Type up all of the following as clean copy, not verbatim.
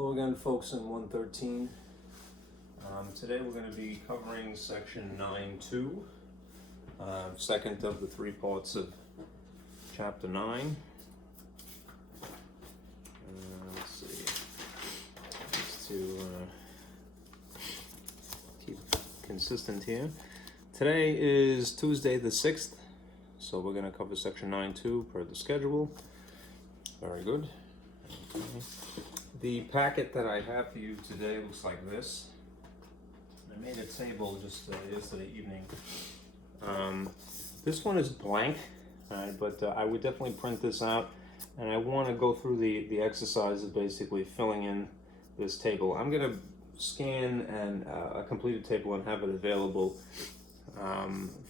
Hello again, folks, in 113. Today we're going to be covering section 9.2, second of the three parts of chapter 9. Let's see, just to keep consistent here. Today is Tuesday the 6th, so we're going to cover section 9.2 per the schedule. Very good. Okay. The packet that I have for you today looks like this. I made a table just yesterday evening. This one is blank, but I would definitely print this out, and I want to go through the exercises, basically filling in this table. I'm going to scan a completed table and have it available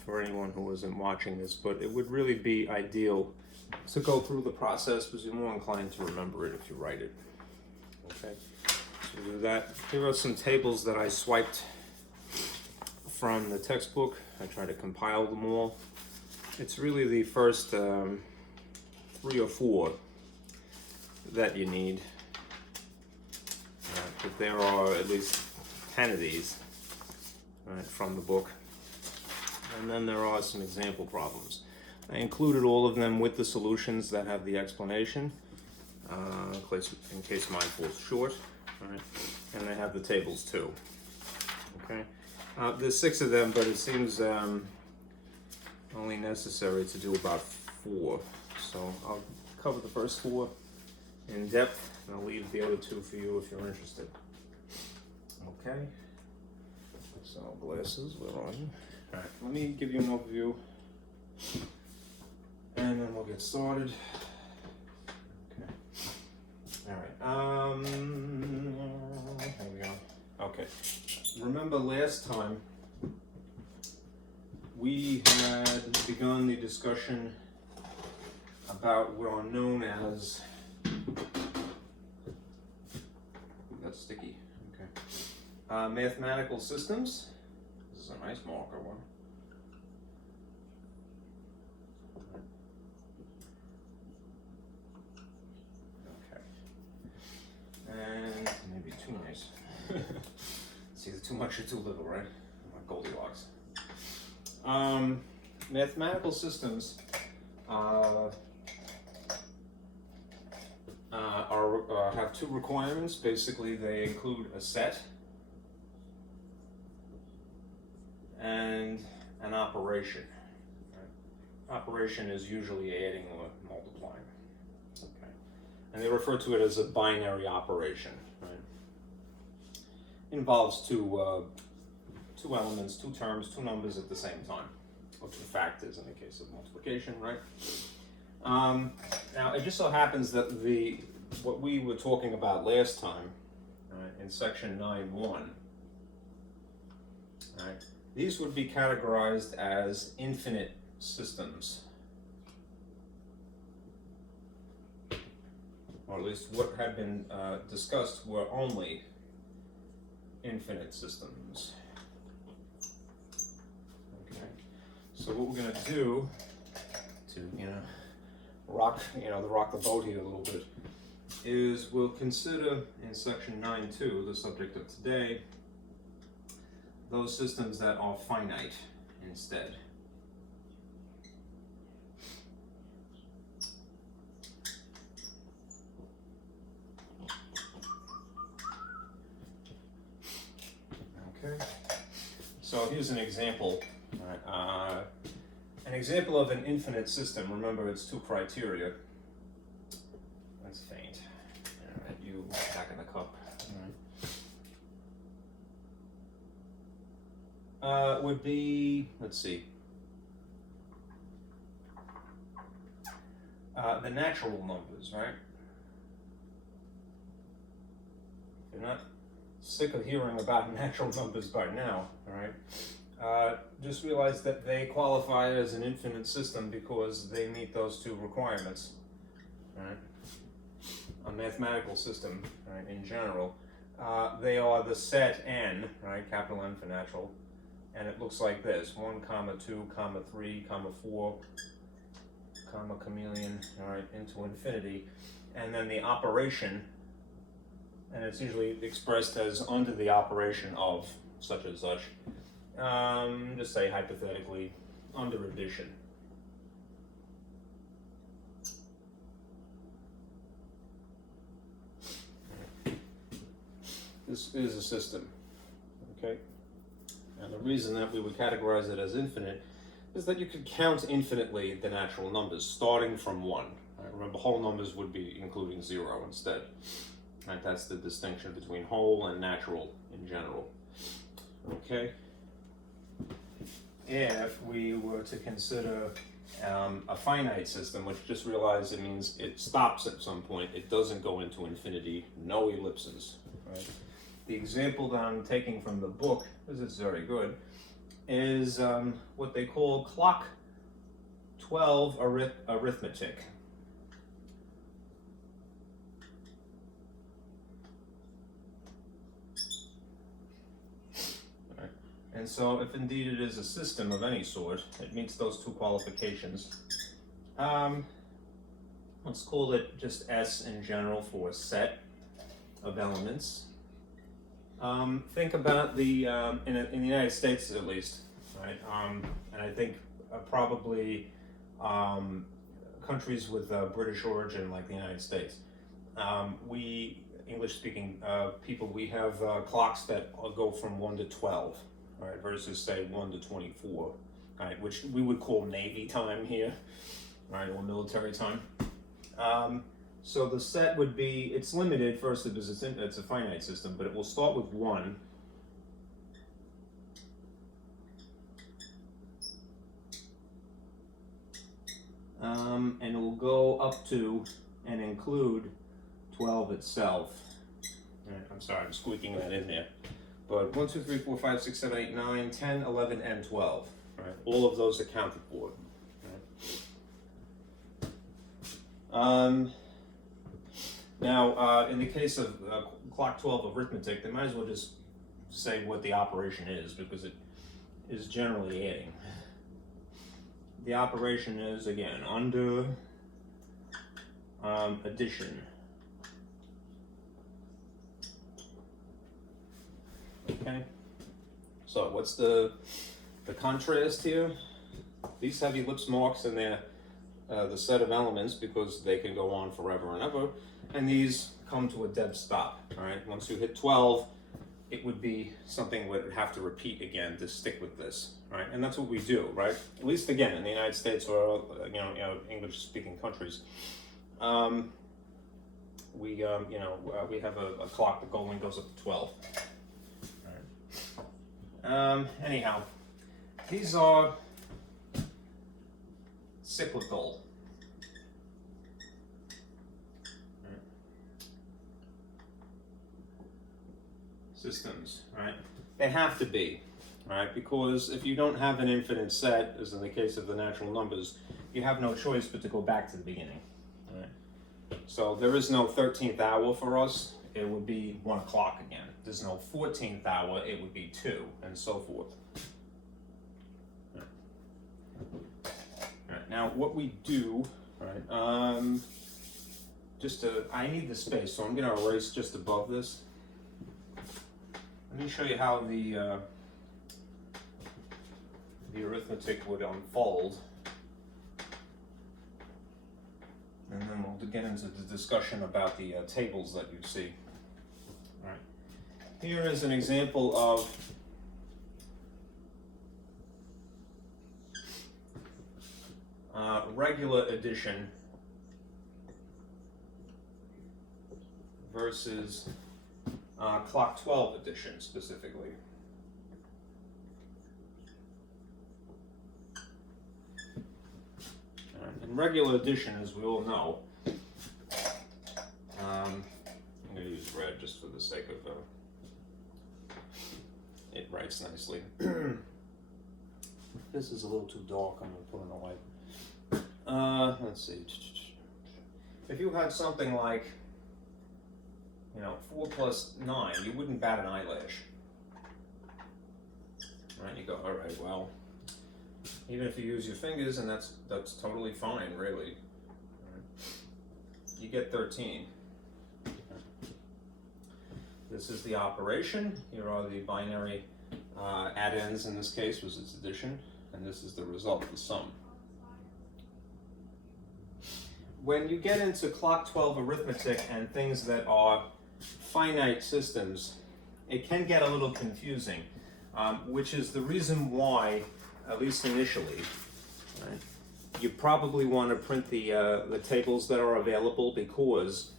for anyone who isn't watching this, but it would really be ideal to go through the process because you're more inclined to remember it if you write it. Okay, so do that. Here are some tables that I swiped from the textbook. I tried to compile them all. It's really the first 3 or 4 that you need, but there are at least 10 of these from the book, and then there are some example problems. I included all of them with the solutions that have the explanation. In case mine falls short, right? And I have the tables too. Okay, there's 6 of them, but it seems only necessary to do about 4. So I'll cover the first 4 in depth, and I'll leave the other 2 for you if you're interested. Okay. So glasses, where are you? All right. Let me give you an overview, and then we'll get started. All right, here we go. Okay, remember last time we had begun the discussion about what are known as, that's sticky, okay, mathematical systems. This is a nice marker one. And maybe too nice. It's either too much or too little, right? Like Goldilocks. Mathematical systems have 2 requirements. Basically, they include a set and an operation. Right? Operation is usually adding or multiplying. And they refer to it as a binary operation. Right? Involves two elements, 2 terms, 2 numbers at the same time, or 2 factors in the case of multiplication, right? Now it just so happens that what we were talking about last time, in section 9.1, these would be categorized as infinite systems. Or at least what had been discussed were only infinite systems. Okay, so what we're going to do to rock the boat here a little bit is we'll consider in section 9.2, the subject of today, those systems that are finite instead. Okay, so here's an example. An example of an infinite system. Remember, it's 2 criteria. That's faint. All right, you back in the cup. All right. Would be, let's see, the natural numbers, right? You're not sick of hearing about natural numbers by now, all right? Just realize that they qualify as an infinite system because they meet those 2 requirements, right? A mathematical system, right, in general, they are the set n, right, capital N for natural, and it looks like this: 1, 2, 3, 4, chameleon, all right, into infinity, and then the operation and it's usually expressed as under the operation of such and such. Just say hypothetically, under addition. This is a system, okay? And the reason that we would categorize it as infinite is that you could count infinitely the natural numbers, starting from 1. Right? Remember, whole numbers would be including 0 instead. Right? That's the distinction between whole and natural in general. Okay? If we were to consider a finite system, which just realize it means it stops at some point, it doesn't go into infinity, no ellipses. Right? The example that I'm taking from the book, because it's very good, is what they call clock 12 arithmetic. Right. And so if indeed it is a system of any sort, it meets those two qualifications. Let's call it just S in general for a set of elements. Think about the, in the United States at least, right? And I think probably countries with British origin like the United States. We, English-speaking people, we have clocks that go from 1 to 12, right, versus say 1 to 24, right, which we would call Navy time here, right, or military time. So the set would be, it's limited first because it's a finite system, but it will start with 1. And it will go up to and include 12 itself. Right, I'm sorry, I'm squeaking that in there. But 1, 2, 3, 4, 5, 6, 7, 8, 9, 10, 11, and 12. Right? All of those accounted for. Right? Now, in the case of clock 12 arithmetic, they might as well just say what the operation is, because it is generally adding. The operation is, again, under addition. Okay? So what's the contrast here? These have ellipse marks in there. The set of elements, because they can go on forever and ever, and these come to a dead stop. All right, once you hit 12, it would be something we would have to repeat again to stick with this, right? And that's what we do, right? At least again in the United States or English-speaking countries, we have a clock that goes up to 12. All right. Anyhow, these are cyclical. Systems, right? They have to be, right? Because if you don't have an infinite set, as in the case of the natural numbers, you have no choice but to go back to the beginning, right? So there is no 13th hour for us. It would be 1 o'clock again. There's no 14th hour. It would be 2, and so forth. All right, now what we do, right? I need the space, so I'm going to erase just above this. Let me show you how the arithmetic would unfold, and then we'll get into the discussion about the tables that you see. All right. Here is an example of regular addition versus clock 12 addition specifically. In regular addition, as we all know, I'm going to use red just for the sake of it writes nicely. This is a little too dark. I'm going to put in a light. Let's see. If you had something like 4 plus 9, you wouldn't bat an eyelash. Right? You go, all right, well, even if you use your fingers, and that's totally fine, really. Right? You get 13. This is the operation. Here are the binary addends in this case, was its addition, and this is the result, the sum. When you get into clock 12 arithmetic and things that are finite systems, it can get a little confusing, which is the reason why, at least initially, right, you probably want to print the tables that are available, because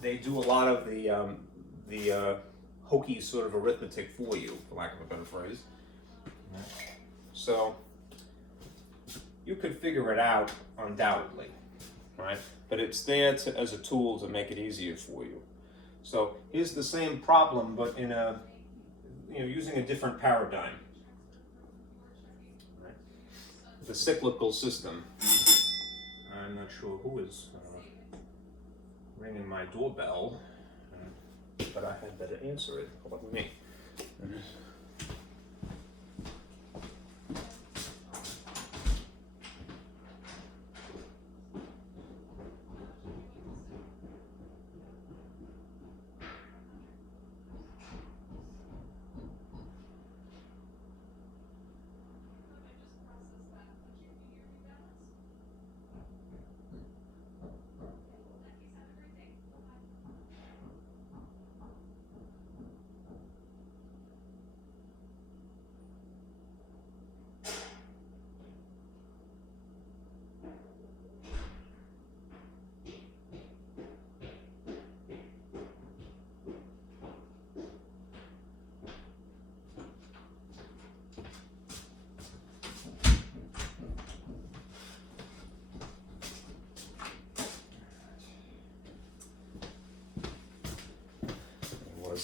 they do a lot of the hokey sort of arithmetic for you, for lack of a better phrase. So you could figure it out undoubtedly, right? But it's there as a tool to make it easier for you. So here's the same problem, but in a using a different paradigm. Right? The cyclical system. I'm not sure who is ringing my doorbell, but I had better answer it. How about me?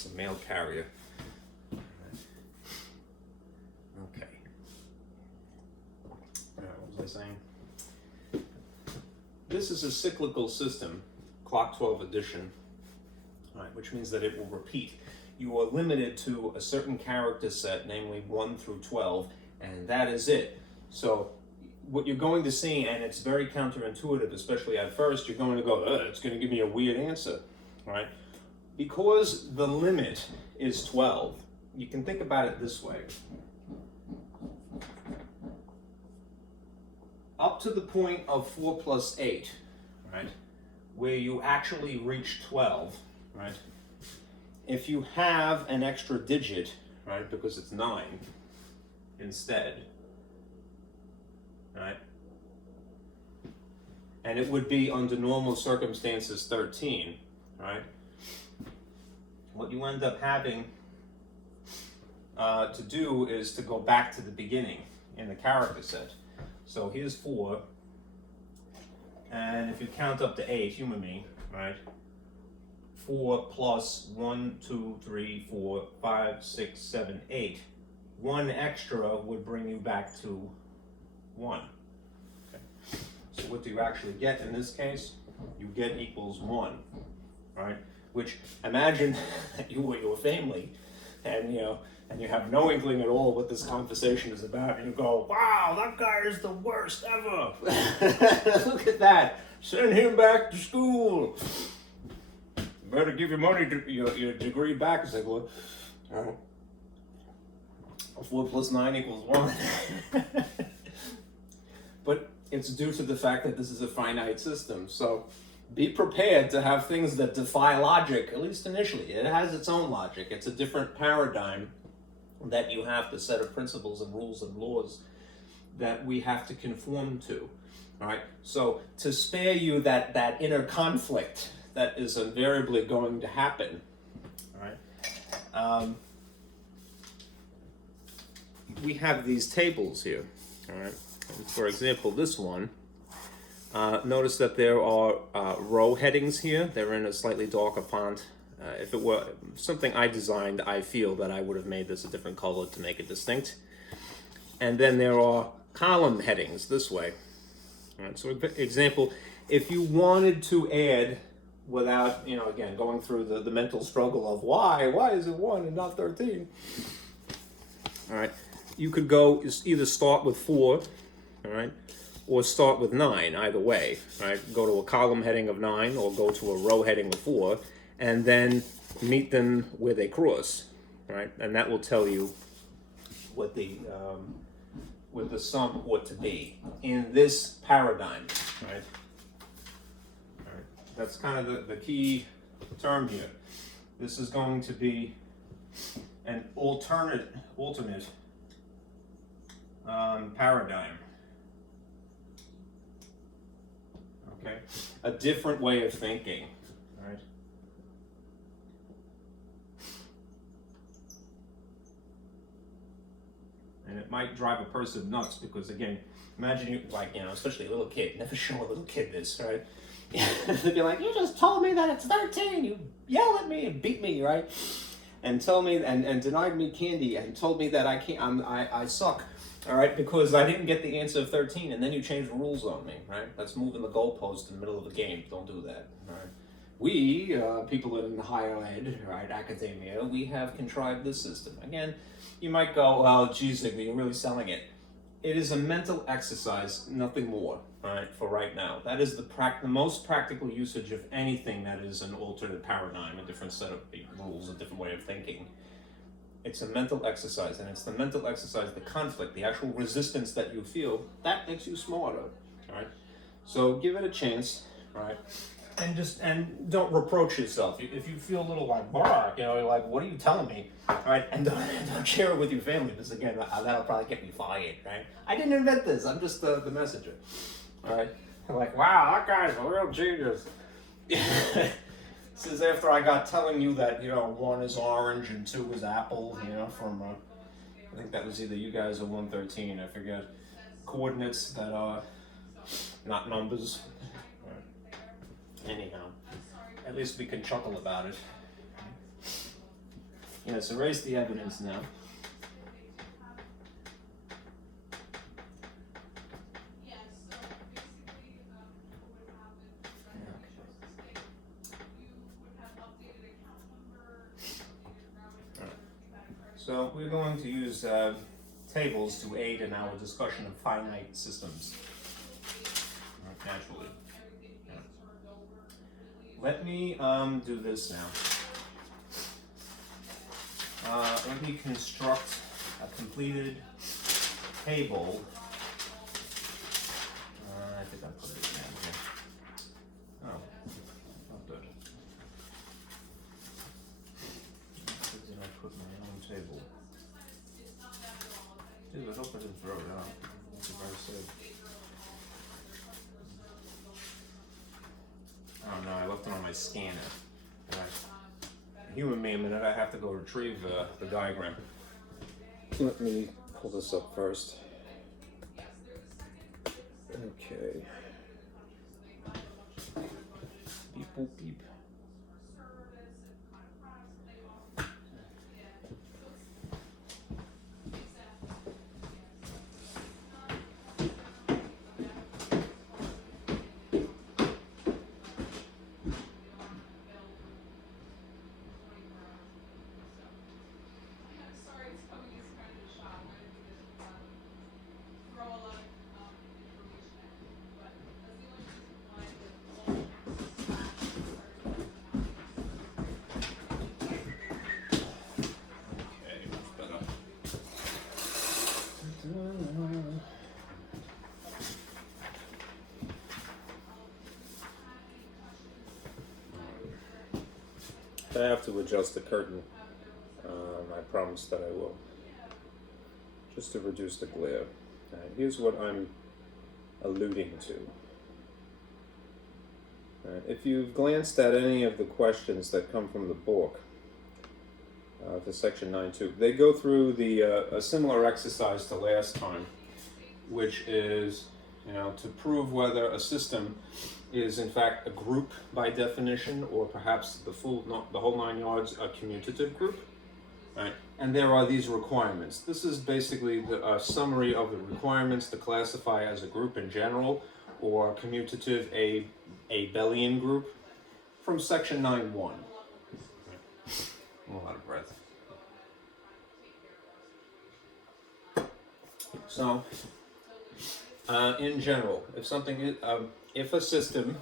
The mail carrier. Okay. What was I saying? This is a cyclical system, clock 12 addition, right, which means that it will repeat. You are limited to a certain character set, namely 1 through 12, and that is it. So what you're going to see, and it's very counterintuitive, especially at first, you're going to go, it's going to give me a weird answer, right? Because the limit is 12, you can think about it this way. Up to the point of 4 plus 8, right, where you actually reach 12, right, if you have an extra digit, right, because it's 9 instead, right, and it would be under normal circumstances 13, right, what you end up having to do is to go back to the beginning in the character set. So here's 4, and if you count up to 8, humor me, right? 4 plus 1, 2, 3, 4, 5, 6, 7, 8. 1 extra would bring you back to 1. Okay. So what do you actually get in this case? You get equals 1, right? Which, imagine that you or your family, and you have no inkling at all what this conversation is about, and you go, wow, that guy is the worst ever. Look at that. Send him back to school. You better give your money, your degree back. It's like, well, 4 plus 9 equals 1. But it's due to the fact that this is a finite system. So be prepared to have things that defy logic, at least initially. It has its own logic. It's a different paradigm that you have, the set of principles and rules and laws that we have to conform to. All right. So to spare you that inner conflict that is invariably going to happen, all right, we have these tables here. All right. And for example, this one. Notice that there are row headings here. They're in a slightly darker font. If it were something I designed, I feel that I would have made this a different color to make it distinct. And then there are column headings this way. All right, so example, if you wanted to add without, again, going through the mental struggle of why is it 1 and not 13? All right, you could either start with 4, all right, or start with 9, either way, right? Go to a column heading of 9 or go to a row heading of 4, and then meet them where they cross, right? And that will tell you what the sum ought to be in this paradigm, right? All right. That's kind of the key term here. This is going to be an alternate paradigm. Okay, a different way of thinking, right? And it might drive a person nuts because, again, imagine you, like, you know, especially a little kid, never show a little kid this, right? They'd be like, you just told me that it's 13, you yell at me and beat me, right? And told me, and denied me candy and told me that I suck. All right, because I didn't get the answer of 13, and then you change the rules on me, right? That's moving the goalpost in the middle of the game. Don't do that, all right? We, people in higher ed, right, academia, we have contrived this system. Again, you might go, well, geez, Ziggy, you're really selling it. It is a mental exercise, nothing more, all right, for right now. That is the most practical usage of anything that is an alternate paradigm, a different set of rules, a different way of thinking. It's a mental exercise, and it's the mental exercise, the conflict, the actual resistance that you feel, that makes you smarter, all right? So give it a chance, right? And don't reproach yourself. If you feel a little like, bark, you know, like, what are you telling me, all right? And don't share it with your family, because again, that'll probably get me fired, right? I didn't invent this, I'm just the messenger, all right? Like, wow, that guy's a real genius. This is after I got telling you that, you know, 1 is orange and 2 is apple, you know, from, I think that was either you guys or 113, I forget. Coordinates that are not numbers. Anyhow, at least we can chuckle about it. Yes, erase the evidence now. So we're going to use tables to aid in our discussion of finite systems, naturally. Yeah. Let me do this now. Let me construct a completed table. I think I put it down here. Oh, not good. Did I put my own table? Dude, I hope I didn't throw it out. That's what I said. Oh no, I left it on my scanner. Humor me a minute, I have to go retrieve the diagram. Let me pull this up first. Okay. Beep, boop, beep. I have to adjust the curtain. I promise that I will. Just to reduce the glare. Here's what I'm alluding to. If you've glanced at any of the questions that come from the book, for section 9.2, they go through a similar exercise to last time, which is, you know, to prove whether a system is in fact a group by definition, or perhaps the whole 9 yards, a commutative group, right? And there are these requirements. This is basically a summary of the requirements to classify as a group in general, or commutative, a Abelian group, from section 9.1. I'm a lot of breath. So, in general, if something is, if a system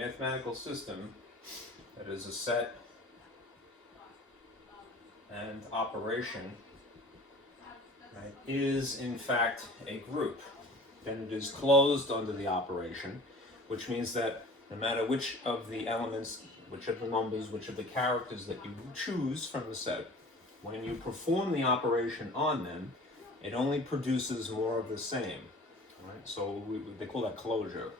mathematical system that is a set and operation, right, is in fact a group, then it is closed under the operation, which means that no matter which of the elements, which of the numbers, which of the characters that you choose from the set, when you perform the operation on them, it only produces more of the same. Right? So they call that closure.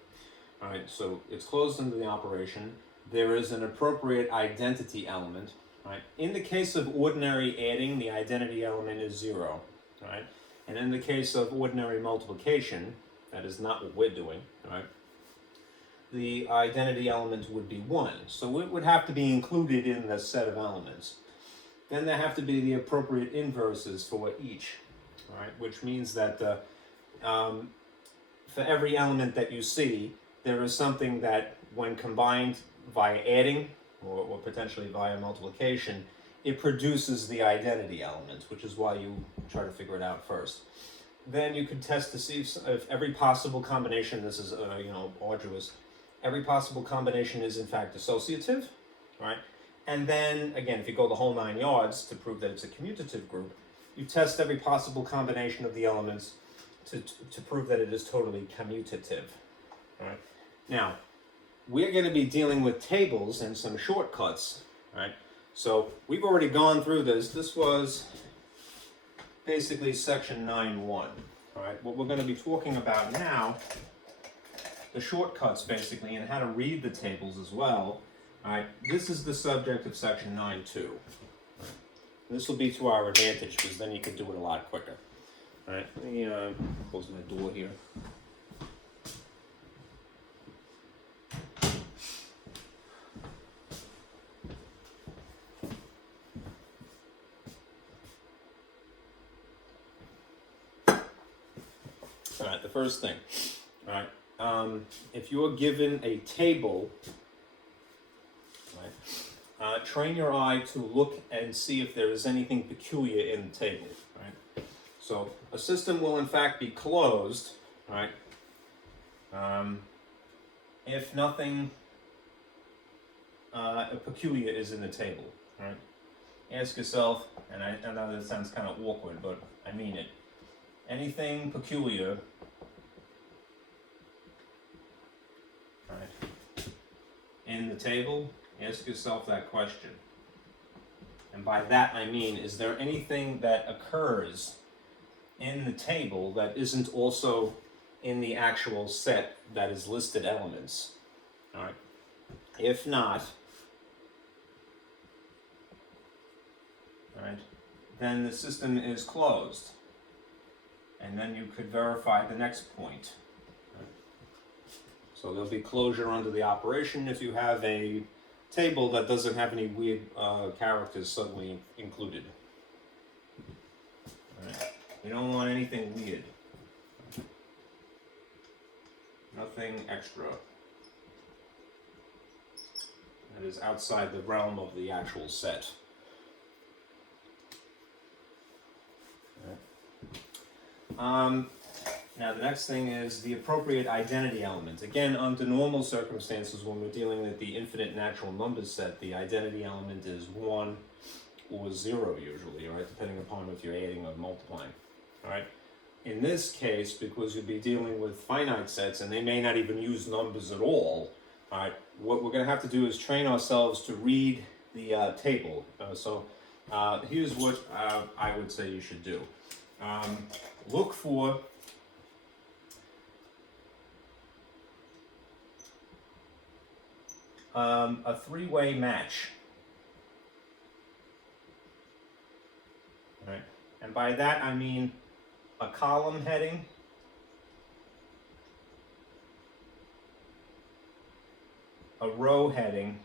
All right, so it's closed under the operation. There is an appropriate identity element. Right? In the case of ordinary adding, the identity element is 0. Right? And in the case of ordinary multiplication, that is not what we're doing. Right? The identity element would be 1. So it would have to be included in the set of elements. Then there have to be the appropriate inverses for each. Right? Which means that for every element that you see, there is something that when combined via adding or potentially via multiplication, it produces the identity element, which is why you try to figure it out first. Then you can test to see if every possible combination, this is arduous, every possible combination is in fact associative, right? And then again, if you go the whole 9 yards to prove that it's a commutative group, you test every possible combination of the elements to prove that it is totally commutative. Right? Now, we're going to be dealing with tables and some shortcuts. Right? So we've already gone through this. This was basically section 9.1. All right? What we're going to be talking about now, the shortcuts basically, and how to read the tables as well. All right? This is the subject of section 9.2. This will be to our advantage because then you can do it a lot quicker. All right, let me close my door here. All right, the first thing. All right, if you're given a table, right, train your eye to look and see if there is anything peculiar in the table. Right? So a system will in fact be closed, right? If nothing peculiar is in the table, right? Ask yourself, and I know that sounds kind of awkward, but I mean it. Anything peculiar, right, in the table? Ask yourself that question. And by that I mean, is there anything that occurs in the table that isn't also in the actual set that is listed elements? All right. If not, all right, then the system is closed. And then you could verify the next point. Right? So there'll be closure under the operation if you have a table that doesn't have any weird characters suddenly included. All right. You don't want anything weird. Nothing extra that is outside the realm of the actual set. Now the next thing is the appropriate identity element. Again, under normal circumstances, when we're dealing with the infinite natural numbers set, the identity element is 1 or 0 usually, right? Depending upon if you're adding or multiplying, all right? In this case, because you'll be dealing with finite sets and they may not even use numbers at all, right? What we're going to have to do is train ourselves to read the table. Here's what I would say you should do. Look for a three-way match. All right. And by that I mean a column heading, a row heading,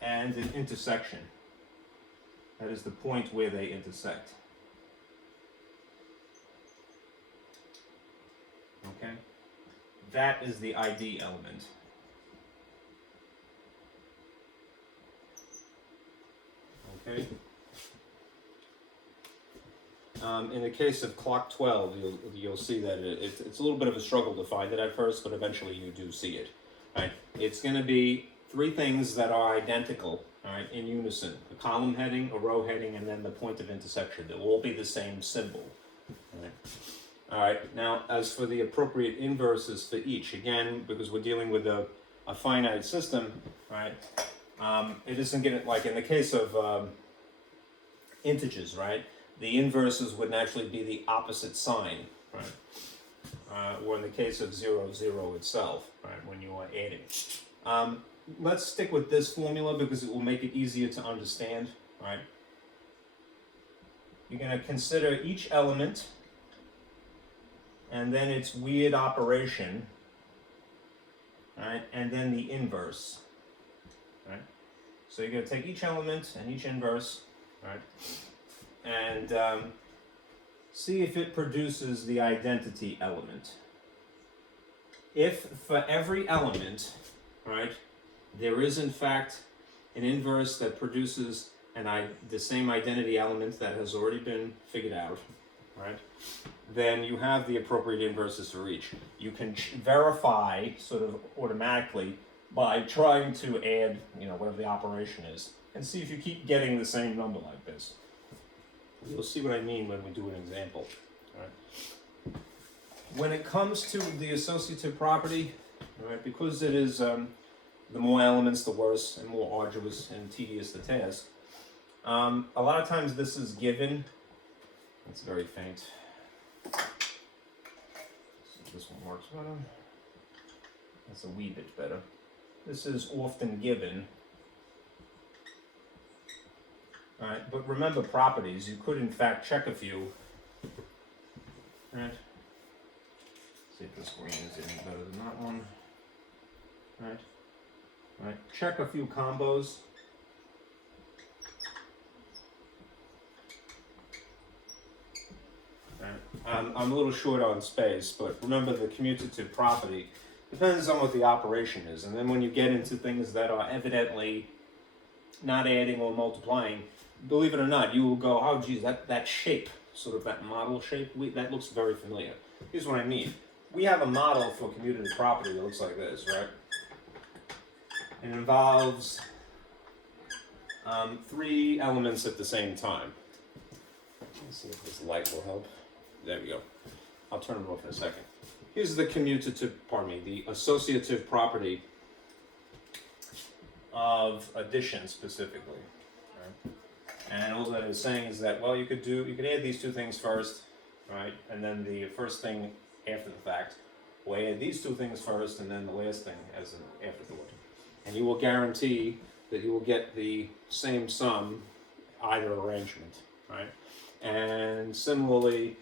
and an intersection. That is the point where they intersect. Okay? That is the ID element. Okay? In the case of clock 12, you'll see that it's a little bit of a struggle to find it at first, but eventually you do see it. Right? It's going to be three things that are identical, all right, in unison: a column heading, a row heading, and then the point of intersection. They'll all be the same symbol. All right. All right. Now, as for the appropriate inverses for each, again, because we're dealing with a finite system, right? It isn't going to, like in the case of integers, right? The inverses would naturally be the opposite sign, right? Or in the case of 0, 0 itself, right? When you are adding. Let's stick with this formula because it will make it easier to understand, right? You're going to consider each element and then its weird operation, right? And then the inverse, right? So you're going to take each element and each inverse, right? And see if it produces the identity element. If for every element, right, there is in fact an inverse that produces the same identity element that has already been figured out, right, then you have the appropriate inverses for each. You can verify sort of automatically by trying to add, whatever the operation is, and see if you keep getting the same number like this. You'll see what I mean when we do an example. All right. When it comes to the associative property, all right, because it is the more elements, the worse and more arduous and tedious the task. A lot of times this is given. It's very faint. So this one works better. That's a wee bit better. This is often given. All right, but remember properties. You could in fact check a few. All right. See if this green is any better than that one. All right. All right. Check a few combos. All right. I'm a little short on space, but remember the commutative property depends on what the operation is, and then when you get into things that are evidently not adding or multiplying, believe it or not, you will go, oh geez, that shape, sort of that model shape, that looks very familiar. Here's what I mean. We have a model for commutative property that looks like this, right? It involves three elements at the same time. Let's see if this light will help. There we go. I'll turn it off in a second. Here's the the associative property of addition specifically. Right? And all that it's saying is that, well, you could add these two things first, right? And then the first thing after the fact. Or add these two things first and then the last thing as an afterthought. And you will guarantee that you will get the same sum either arrangement, right? And similarly,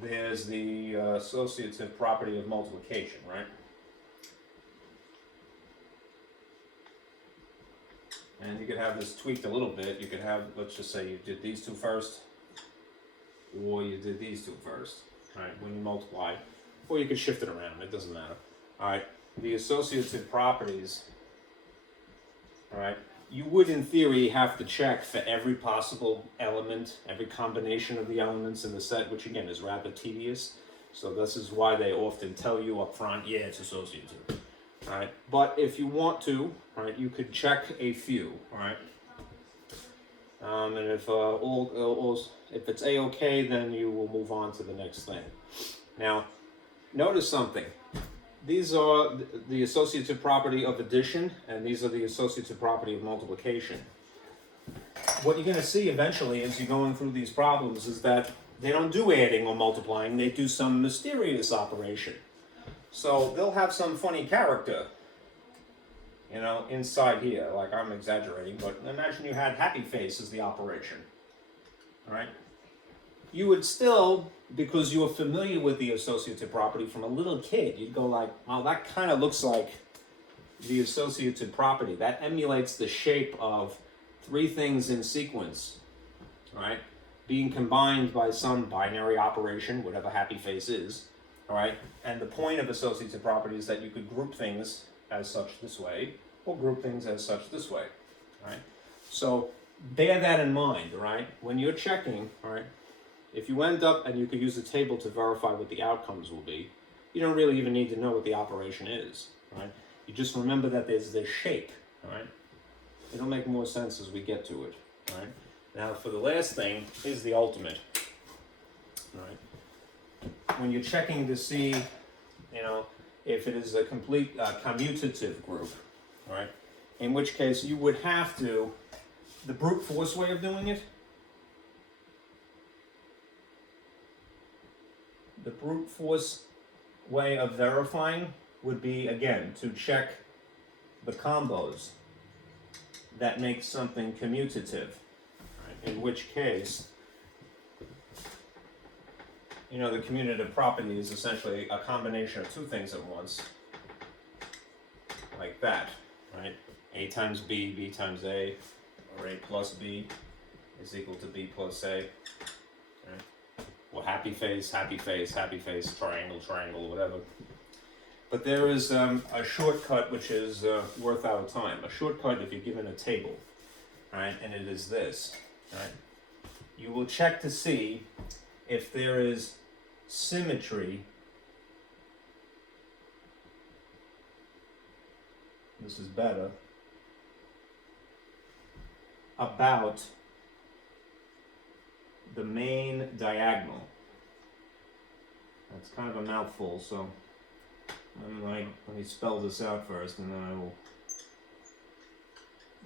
there's the associative property of multiplication, right? And you could have this tweaked a little bit. You could have, let's just say you did these two first, or you did these two first, right, when you multiply. Or you could shift it around, it doesn't matter. All right, the associative properties, all right, you would in theory have to check for every possible element, every combination of the elements in the set, which again is rather tedious. So this is why they often tell you up front, yeah, it's associative. All right, but if you want to, all right, you could check a few, all right. And if if it's a-okay, then you will move on to the next thing. Now, notice something. These are the associative property of addition, and these are the associative property of multiplication. What you're going to see eventually as you're going through these problems is that they don't do adding or multiplying, they do some mysterious operation. So they'll have some funny character, inside here. Like, I'm exaggerating, but imagine you had happy face as the operation. All right? You would still, because you are familiar with the associative property from a little kid, you'd go like, oh, that kind of looks like the associative property. That emulates the shape of three things in sequence, right? Being combined by some binary operation, whatever happy face is, all right? And the point of associative property is that you could group things as such this way, or group things as such this way, all right? So bear that in mind, all right? When you're checking, all right, If you end up, and you could use a table to verify what the outcomes will be, you don't really even need to know what the operation is, right? You just remember that there's this shape, all right? It'll make more sense as we get to it, all right? Now, for the last thing, is the ultimate, all right? When you're checking to see, if it is a complete commutative group, all right? In which case, you would have to, the brute force way of doing it, the brute force way of verifying would be, again, to check the combos that make something commutative, right? In which case, the commutative property is essentially a combination of two things at once, like that, right? A times B, B times A, or A plus B is equal to B plus A, right? Well, happy face, triangle, triangle, whatever. But there is a shortcut which is worth our time. A shortcut if you're given a table, right? And it is this, right? You will check to see if there is symmetry. This is better. About the main diagonal. That's kind of a mouthful, so let me spell this out first, and then I will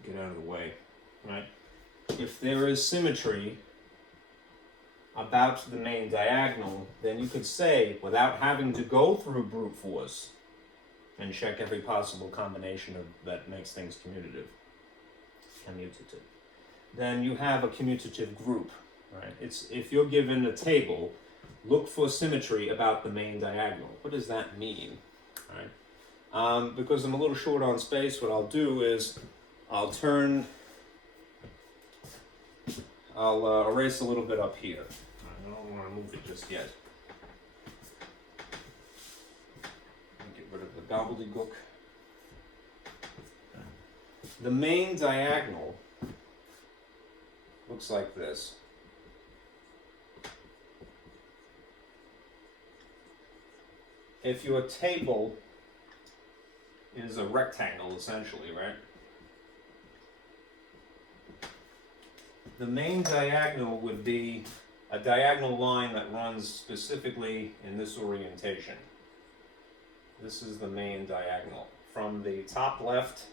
get out of the way. Right? If there is symmetry about the main diagonal, then you could say, without having to go through brute force and check every possible combination that makes things commutative, then you have a commutative group. Right? It's, if you're given a table, look for symmetry about the main diagonal. What does that mean? Right? Because I'm a little short on space, what I'll do is I'll erase a little bit up here. I don't want to move it just yet. Get rid of the gobbledygook. The main diagonal looks like this. If your table is a rectangle, essentially, right? The main diagonal would be a diagonal line that runs specifically in this orientation. This is the main diagonal. From the top left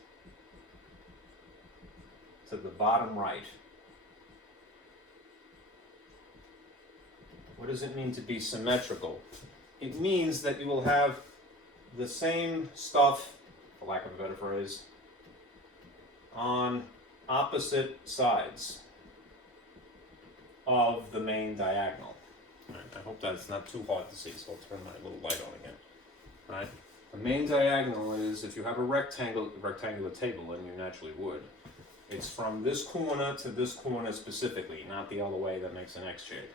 to the bottom right. What does it mean to be symmetrical? It means that you will have the same stuff, for lack of a better phrase, on opposite sides of the main diagonal. Right, I hope that's not too hard to see, so I'll turn my little light on again. Right? The main diagonal is, if you have a rectangular table, and you naturally would, it's from this corner to this corner specifically, not the other way that makes an X shape.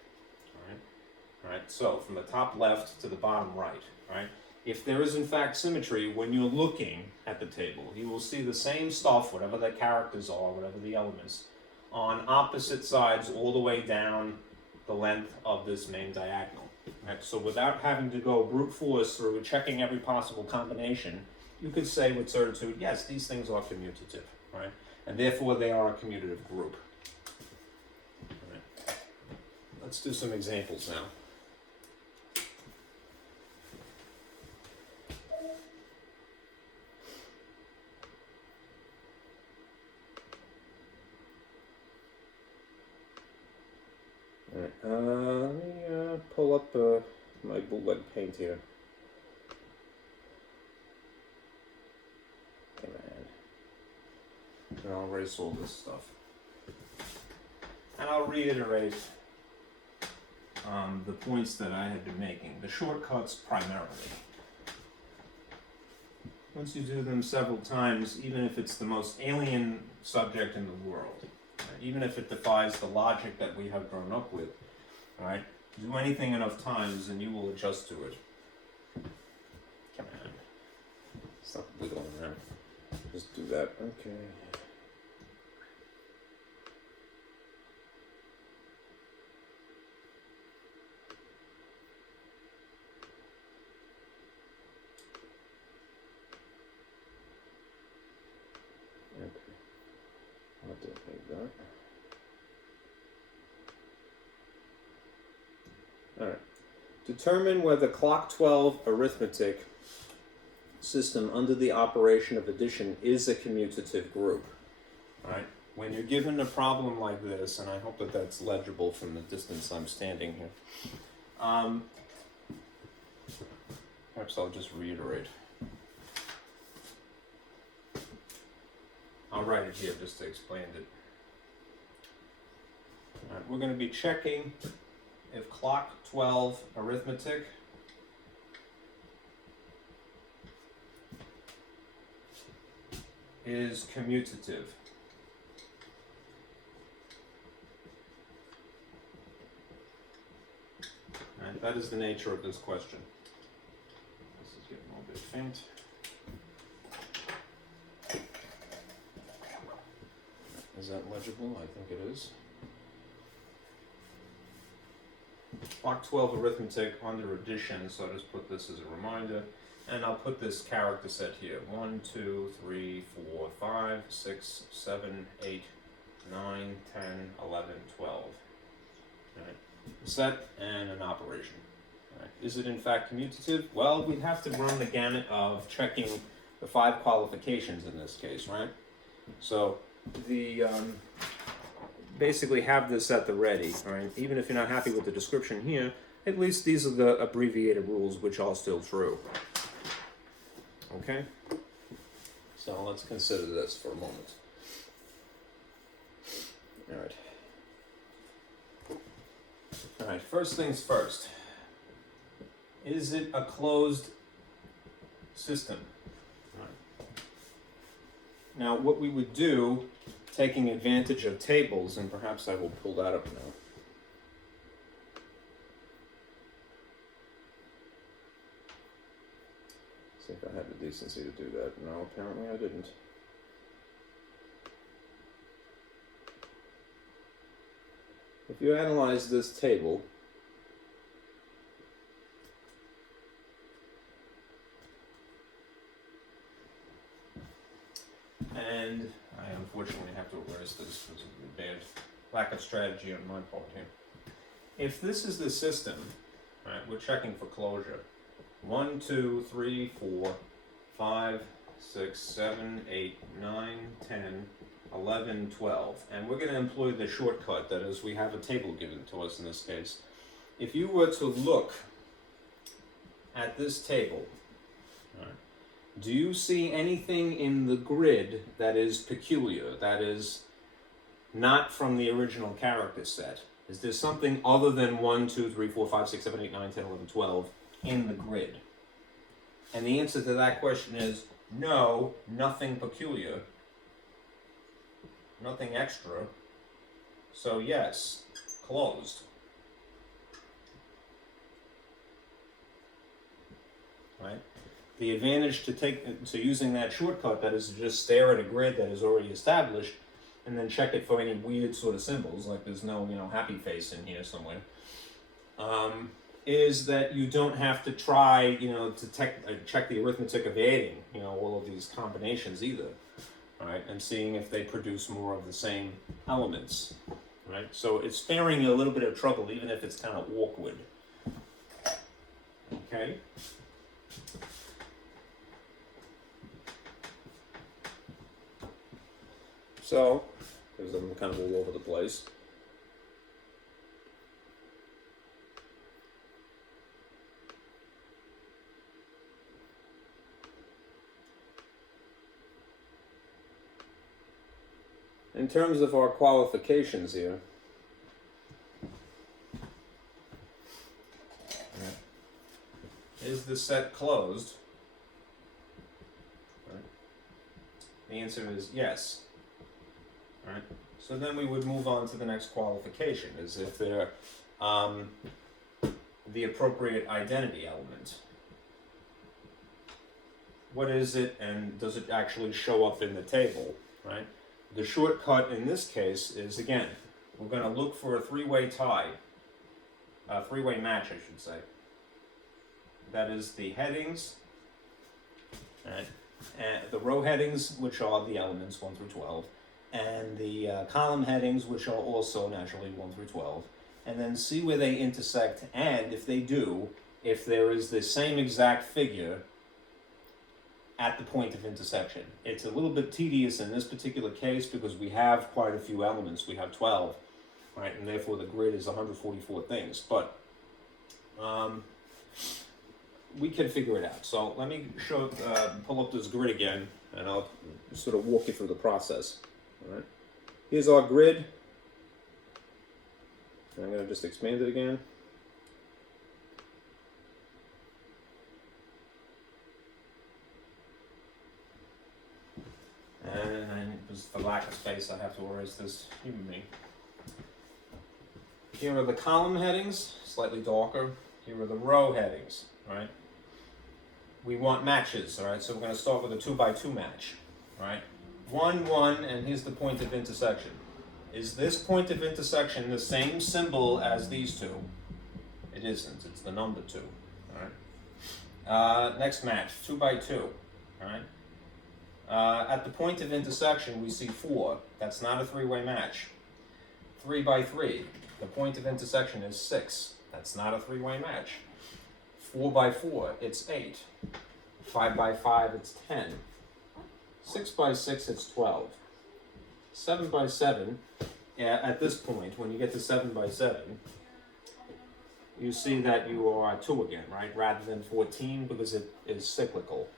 Right? So from the top left to the bottom right, right? If there is in fact symmetry, when you're looking at the table, you will see the same stuff, whatever the characters are, whatever the elements, on opposite sides all the way down the length of this main diagonal. Right? So without having to go brute force through checking every possible combination, you could say with certitude, yes, these things are commutative, right? And therefore they are a commutative group. Right. Let's do some examples now. Let me pull up my Bootleg Paint here. Come on. And I'll erase all this stuff. And I'll reiterate the points that I had been making, the shortcuts primarily. Once you do them several times, even if it's the most alien subject in the world, even if it defies the logic that we have grown up with, right? Do anything enough times and you will adjust to it. Come on. Stop wiggling around. Just do that. Okay. All right. Determine whether clock 12 arithmetic system under the operation of addition is a commutative group. All right. When you're given a problem like this, and I hope that that's legible from the distance I'm standing here, perhaps I'll just reiterate. I'll write it here just to explain it. All right, we're going to be checking if clock 12 arithmetic is commutative. All right, that is the nature of this question. This is getting a little bit faint. Is that legible? I think it is. Clock 12 arithmetic under addition, so I'll just put this as a reminder. And I'll put this character set here. 1, 2, 3, 4, 5, 6, 7, 8, 9, 10, 11, 12. All right. Set and an operation. All right. Is it in fact commutative? Well, we'd have to run the gamut of checking the 5 qualifications in this case, right? So the basically have this at the ready, all right? Even if you're not happy with the description here, at least these are the abbreviated rules which are still true. Okay? So let's consider this for a moment. All right. All right, first things first. Is it a closed system? All right. Now, what we would do, taking advantage of tables, and perhaps I will pull that up now. See if I had the decency to do that. No, apparently I didn't. If you analyze this table, and I unfortunately have to erase this because of the bad lack of strategy on my part here. If this is the system, right, we're checking for closure. 1, 2, 3, 4, 5, 6, 7, 8, 9, 10, 11, 12. And we're going to employ the shortcut, that is, we have a table given to us in this case. If you were to look at this table, right, do you see anything in the grid that is peculiar, that is not from the original character set? Is there something other than 1, 2, 3, 4, 5, 6, 7, 8, 9, 10, 11, 12 in the grid? And the answer to that question is no, nothing peculiar, nothing extra. So yes, closed. Right? The advantage to using that shortcut, that is to just stare at a grid that is already established and then check it for any weird sort of symbols, like there's no, happy face in here somewhere, is that you don't have to try, to check the arithmetic of adding, all of these combinations either, right? And seeing if they produce more of the same elements, right? So it's sparing you a little bit of trouble, even if it's kind of awkward. Okay? So, because I'm kind of all over the place. In terms of our qualifications here, is the set closed? Right. The answer is yes. All right. So then we would move on to the next qualification, is if they're the appropriate identity element. What is it, and does it actually show up in the table, right? The shortcut in this case is, again, we're going to look for a three-way tie, a three-way match, I should say. That is the headings, right, and the row headings, which are the elements 1 through 12, and the column headings, which are also naturally 1 through 12, and then see where they intersect, and if they do, if there is the same exact figure at the point of intersection. It's a little bit tedious in this particular case because we have quite a few elements. We have 12, right? And therefore the grid is 144 things. But we can figure it out. So let me pull up this grid again, and I'll sort of walk you through the process. All right. Here's our grid. I'm going to just expand it again. And for lack of space, I have to erase this. Human being. Here are the column headings, slightly darker. Here are the row headings, right? We want matches, all right? So we're going to start with a 2 by 2 match, right? 1, 1, and here's the point of intersection. Is this point of intersection the same symbol as these two? It isn't. It's the number 2, all right? Next match, 2 by 2, all right? At the point of intersection, we see 4. That's not a three-way match. 3 by 3. The point of intersection is 6. That's not a three-way match. 4 by 4, it's 8. 5 by 5, it's 10. 6 by 6, it's 12. 7 by 7, at this point, when you get to 7 by 7, you see that you are 2 again, right? Rather than 14, because it is cyclical,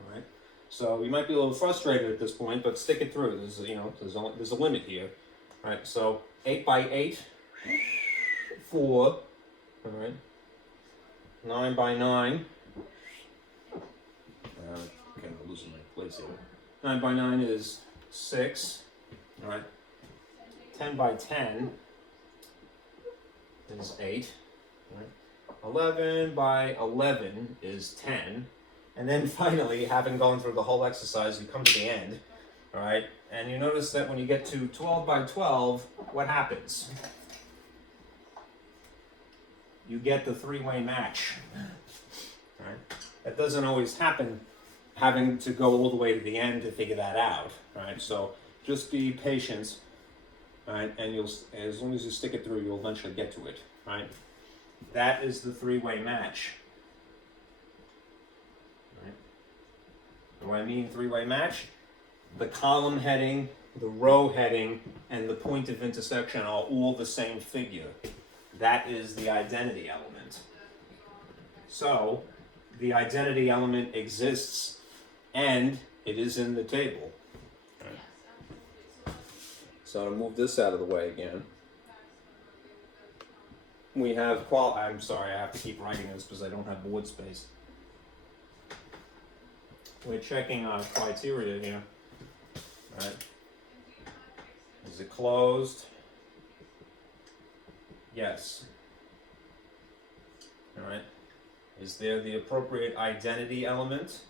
all right? So you might be a little frustrated at this point, but stick it through. There's a limit here, right? So 8 by 8, 4, all right. 9 by 9. Kind of losing my place here. 9 by 9 is 6, all right. 10 by 10 is 8, all right. 11 by 11 is 10. And then finally, having gone through the whole exercise, you come to the end, all right? And you notice that when you get to 12 by 12, what happens? You get the three-way match, all right? That doesn't always happen, having to go all the way to the end to figure that out, all right? So just be patient, all right? And as long as you stick it through, you'll eventually get to it, right? That is the three-way match. What do I mean three-way match? The column heading, the row heading, and the point of intersection are all the same figure. That is the identity element. So, the identity element exists, and it is in the table. So to move this out of the way again, we have I'm sorry, I have to keep writing this because I don't have board space. We're checking our criteria here, right? Is it closed? Yes. All right. Is there the appropriate identity element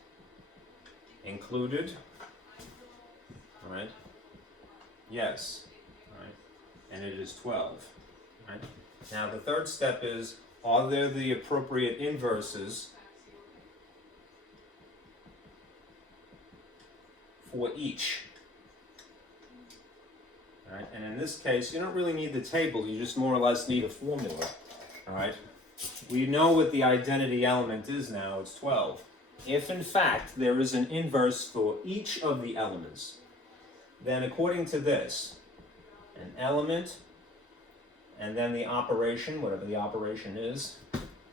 included? All right. Yes. All right. And it is 12. All right. Now the third step is, are there the appropriate inverses for each? All right, and in this case, you don't really need the table, you just more or less need a formula. All right, we know what the identity element is now, it's 12. If in fact there is an inverse for each of the elements, then according to this, an element and then the operation, whatever the operation is,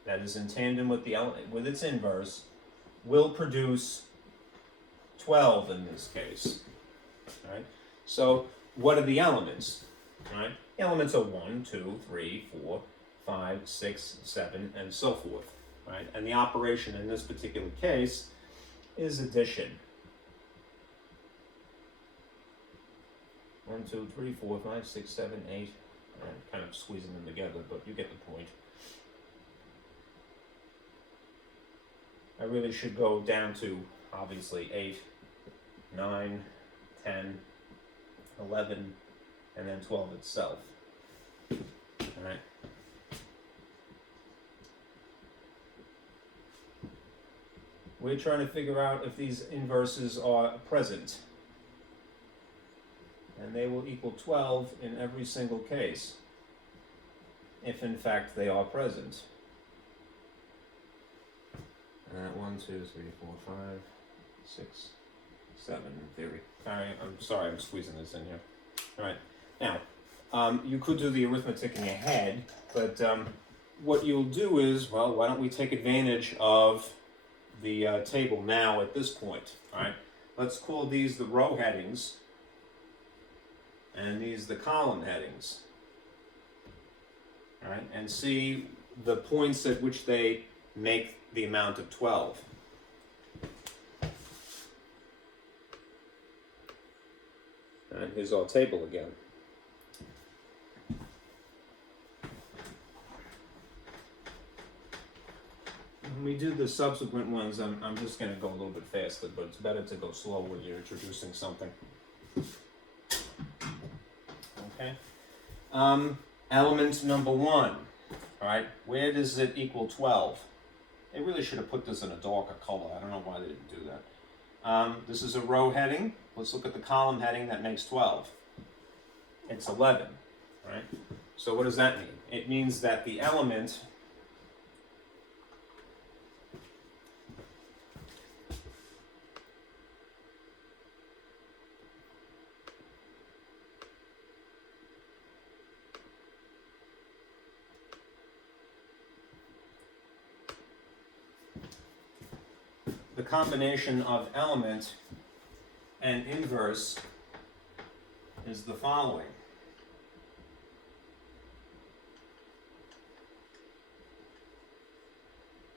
that is in tandem with the element, with its inverse, will produce 12 in this case. All right? So what are the elements? All right? The elements are 1, 2, 3, 4, 5, 6, 7, and so forth. Right? And the operation in this particular case is addition. 1, 2, 3, 4, 5, 6, 7, 8. I'm kind of squeezing them together, but you get the point. I really should go down to, obviously, 8, 9, 10, 11, and then 12 itself. All right. We're trying to figure out if these inverses are present. they will equal 12 in every single case, if in fact they are present. 1, 2, 3, 4, 5, 6, 7 in theory. Alright, I'm sorry I'm squeezing this in here. Alright, now, you could do the arithmetic in your head, but what you'll do is, well, why don't we take advantage of the table now at this point, alright? Let's call these the row headings, and these the column headings, alright? And see the points at which they make the amount of 12. And here's our table again. When we do the subsequent ones, I'm just going to go a little bit faster, but it's better to go slow when you're introducing something. Okay. Element number 1. All right. Where does it equal 12? They really should have put this in a darker color. I don't know why they didn't do that. This is a row heading. Let's look at the column heading that makes 12. It's 11. Right. So what does that mean? It means that the element the combination of element and inverse is the following.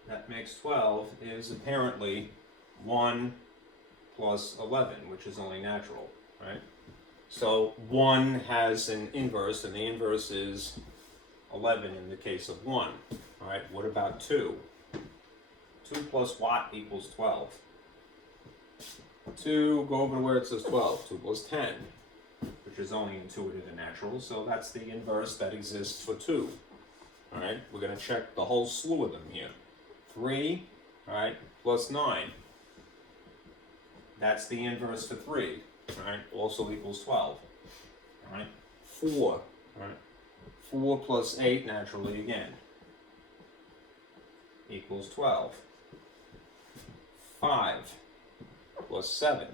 That makes 12 is apparently 1 plus 11, which is only natural, right? So 1 has an inverse, and the inverse is 11 in the case of 1. All right, what about 2? 2 plus what equals 12? 2, go over to where it says 12. 2 plus 10, which is only intuitive and natural, so that's the inverse that exists for 2. All right, we're going to check the whole slew of them here. 3, all right, plus 9. That's the inverse for 3, all right, also equals 12. All right, 4, all right, 4 plus 8, naturally again, equals 12. 5 plus 7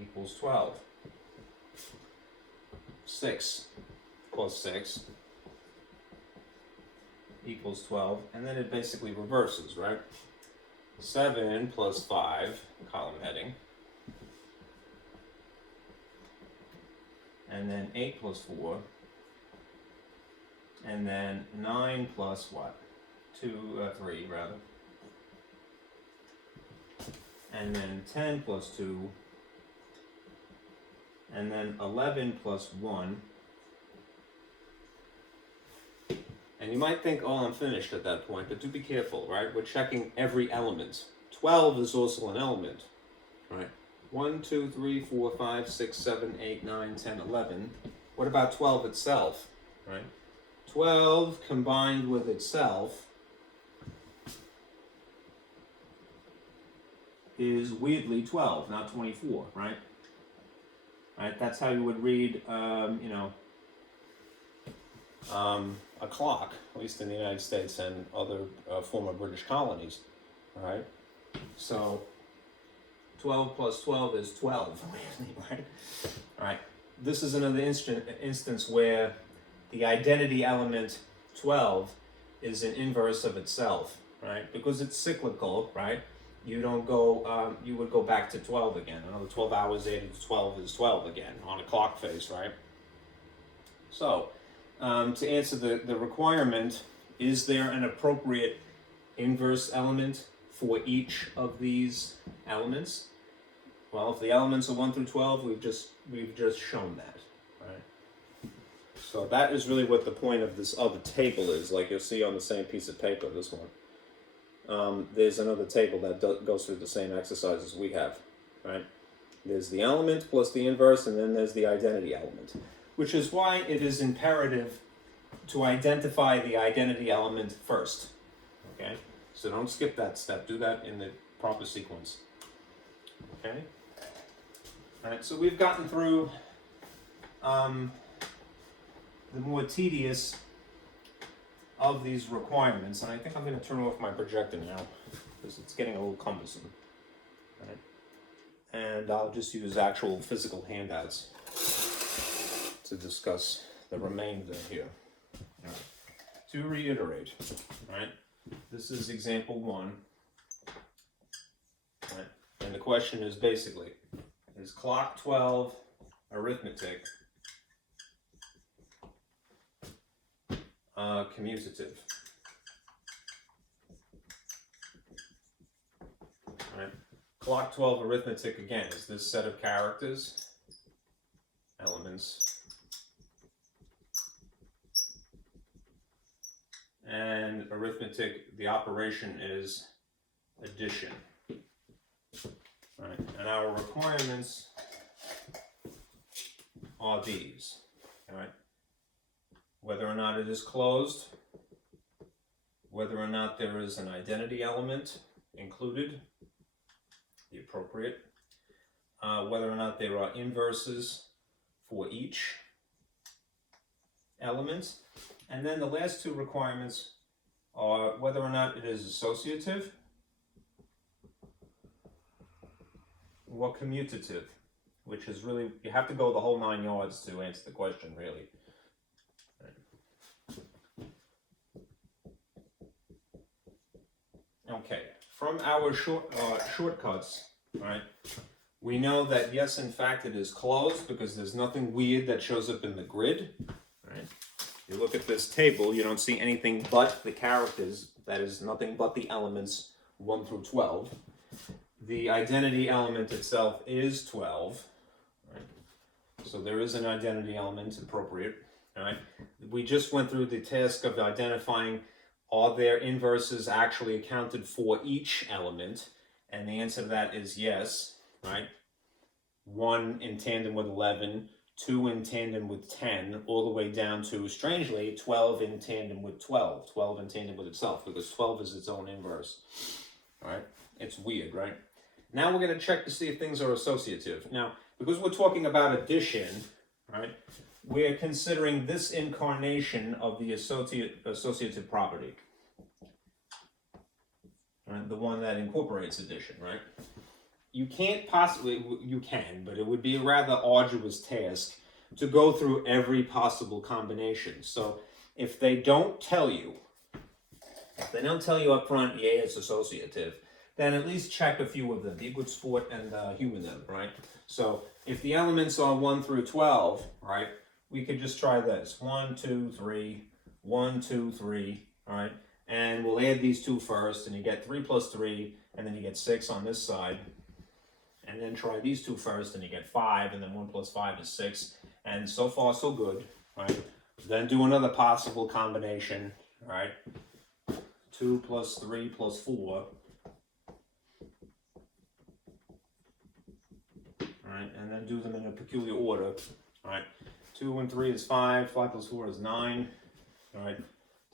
equals 12. 6 plus 6 equals 12, and then it basically reverses, right? 7 plus 5, column heading, and then 8 plus 4, and then 9 plus what? 3 rather. And then 10 plus 2, and then 11 plus 1. And you might think, oh, I'm finished at that point, but do be careful, right? We're checking every element. 12 is also an element, right? 1, 2, 3, 4, 5, 6, 7, 8, 9, 10, 11. What about 12 itself, right? 12 combined with itself is weirdly 12, not 24, right? Right, that's how you would read, a clock, at least in the United States and other former British colonies, all right? So 12 plus 12 is 12, right? All right, this is another instance where the identity element 12 is an inverse of itself, right? Because it's cyclical, right? You don't go, you would go back to 12 again. Another 12 hours added to 12 is 12 again on a clock face, right? So, to answer the requirement, is there an appropriate inverse element for each of these elements? Well, if the elements are 1 through 12, we've just shown that, right? So that is really what the point of this other table is, like you'll see on the same piece of paper, this one. There's another table that goes through the same exercises we have, right? There's the element plus the inverse, and then there's the identity element, which is why it is imperative to identify the identity element first, okay? So don't skip that step. Do that in the proper sequence, okay? All right, so we've gotten through the more tedious of these requirements, and I think I'm going to turn off my projector now because it's getting a little cumbersome. Right? And I'll just use actual physical handouts to discuss the remainder here. All right. To reiterate, right? This is example 1. Right? And the question is basically, is clock 12 arithmetic commutative? Right? Clock 12 arithmetic, again, is this set of characters, elements, and arithmetic, the operation is addition. Right? And our requirements are these. All right? Whether or not it is closed, whether or not there is an identity element included, the appropriate, whether or not there are inverses for each element, and then the last 2 requirements are whether or not it is associative or commutative, which is really, you have to go the whole 9 yards to answer the question, really. Okay, from our shortcuts, right, we know that yes, in fact, it is closed because there's nothing weird that shows up in the grid, right? You look at this table, you don't see anything but the characters, that is nothing but the elements 1 through 12. The identity element itself is 12, right? So there is an identity element appropriate, all right? We just went through the task of identifying, are there inverses actually accounted for each element? And the answer to that is yes, right? 1 in tandem with 11, 2 in tandem with 10, all the way down to, strangely, 12 in tandem with 12. 12 in tandem with itself, because 12 is its own inverse, all right? It's weird, right? Now we're going to check to see if things are associative. Now, because we're talking about addition, right, we're considering this incarnation of the associative property. Right, the one that incorporates addition, right? You can't possibly, you can, but it would be a rather arduous task to go through every possible combination. So if they don't tell you up front, yeah, it's associative, then at least check a few of them. Be a good sport and humor them, right? So if the elements are 1 through 12, right, we could just try this. 1, 2, 3, 1, 2, 3, all right? And we'll add these 2 first, and you get 3 plus 3, and then you get 6 on this side. And then try these 2 first, and you get 5, and then 1 plus 5 is 6. And so far, so good, right? Then do another possible combination, right? 2 plus 3 plus 4. Right, and then do them in a peculiar order. All right, 2 and 3 is 5, 5 plus 4 is 9. All right,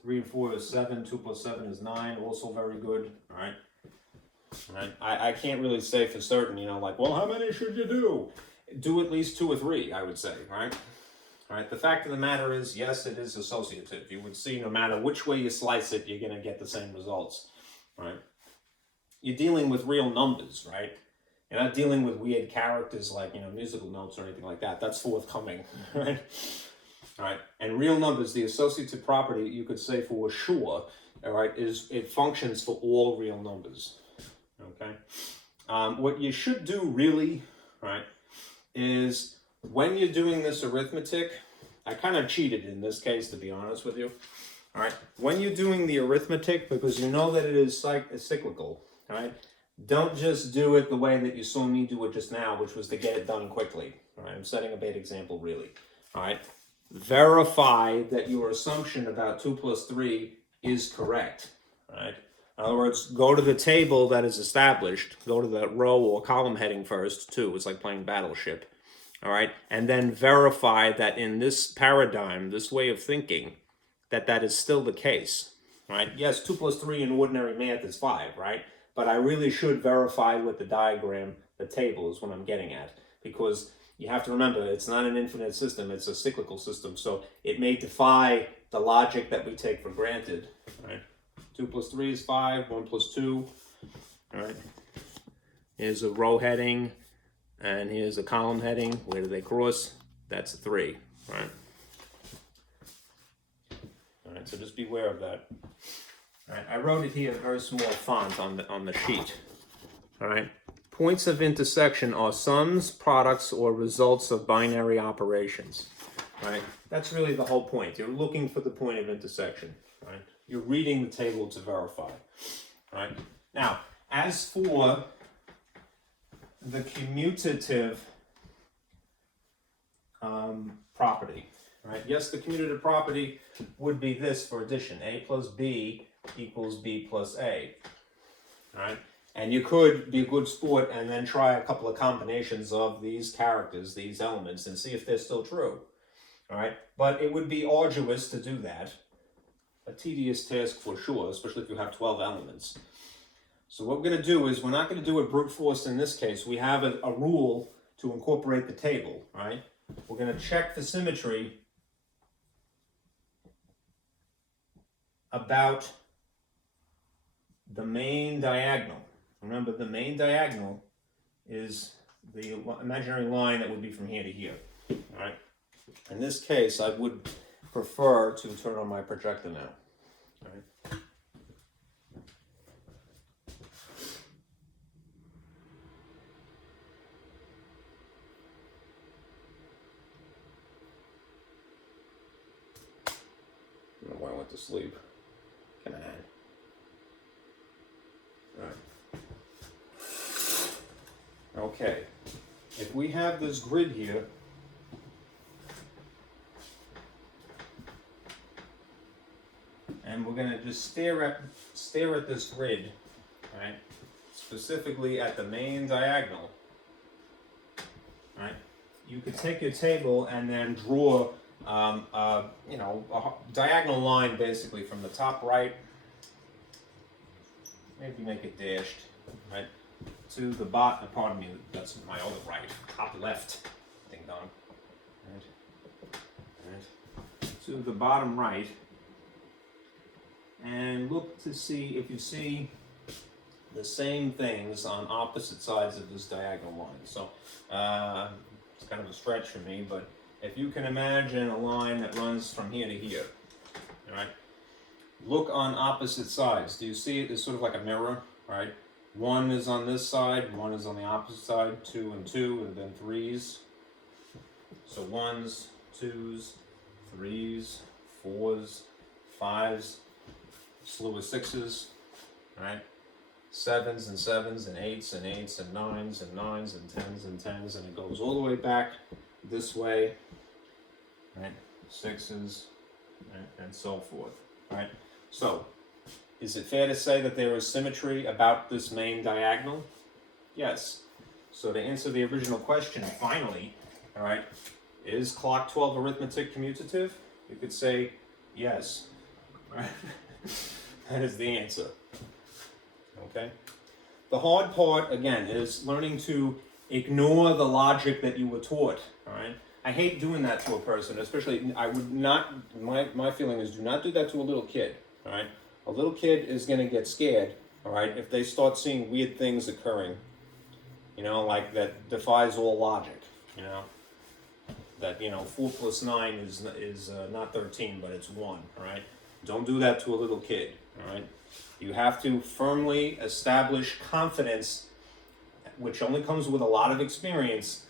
3 and 4 is 7, 2 plus 7 is 9, also very good. All right. All right. I can't really say for certain, you know, like, well, how many should you do? Do at least 2 or 3, I would say, right? All right, the fact of the matter is, yes, it is associative. You would see no matter which way you slice it, you're going to get the same results, right? You're dealing with real numbers, right? You're not dealing with weird characters like, you know, musical notes or anything like that. That's forthcoming, right? All right, and real numbers, the associative property, you could say for sure, all right, is it functions for all real numbers, okay? What you should do really, right, is when you're doing this arithmetic, I kind of cheated in this case, to be honest with you, all right? When you're doing the arithmetic, because you know that it is cyclical, all right? Don't just do it the way that you saw me do it just now, which was to get it done quickly. All right, I'm setting a bad example, really. All right, verify that your assumption about 2 plus 3 is correct. All right, in other words, go to the table that is established, go to the row or column heading first, too. It's like playing Battleship. All right, and then verify that in this paradigm, this way of thinking, that is still the case. All right, yes, 2 plus 3 in ordinary math is 5, right? But I really should verify with the diagram, the table is what I'm getting at. because you have to remember, it's not an infinite system, it's a cyclical system, so it may defy the logic that we take for granted, right? 2 plus 3 is 5, 1 plus 2, all right? Here's a row heading, and here's a column heading. Where do they cross? That's a 3, right? All right, so just beware of that. All right, I wrote it here in very small font on the sheet, all right? Points of intersection are sums, products, or results of binary operations, right? That's really the whole point. You're looking for the point of intersection, right? You're reading the table to verify, right? Now, as for the commutative property, right? Yes, the commutative property would be this for addition. A plus B equals B plus A, all right? And you could be a good sport and then try a couple of combinations of these characters, these elements, and see if they're still true. All right? But it would be arduous to do that. A tedious task for sure, especially if you have 12 elements. So what we're going to do is, we're not going to do it brute force in this case. We have a rule to incorporate the table, right? We're going to check the symmetry about the main diagonal. Remember, the main diagonal is the imaginary line that would be from here to here, all right? In this case, I would prefer to turn on my projector now, all right? I don't know why I went to sleep. Come on. All right. Okay, if we have this grid here, and we're going to just stare at this grid, right? Specifically at the main diagonal, right? You could take your table and then draw, a diagonal line basically from the top right. Maybe make it dashed, right? To the bottom, pardon me, that's my other right, top left, ding dong, right, to the bottom right, and look to see if you see the same things on opposite sides of this diagonal line. So, it's kind of a stretch for me, but if you can imagine a line that runs from here to here, all right, look on opposite sides. Do you see it as sort of like a mirror, right? 1 is on this side, 1 is on the opposite side, 2 and 2, and then 3s. So 1s, 2s, 3s, 4s, 5s, slew of 6s, right? 7s and 7s and 8s and 8s and 9s and 9s and 10s and 10s, and it goes all the way back this way, right? 6s, right? And so forth, right? So, is it fair to say that there is symmetry about this main diagonal? Yes. So to answer the original question, finally, all right, is clock 12 arithmetic commutative? You could say yes. Right? That is the answer. Okay? The hard part, again, is learning to ignore the logic that you were taught, all right? I hate doing that to a person, especially, I would not, my feeling is, do not do that to a little kid, all right? A little kid is going to get scared, all right, if they start seeing weird things occurring, like that defies all logic, that, 4 plus 9 is not 13, but it's 1, all right? Don't do that to a little kid, all right? You have to firmly establish confidence, which only comes with a lot of experience,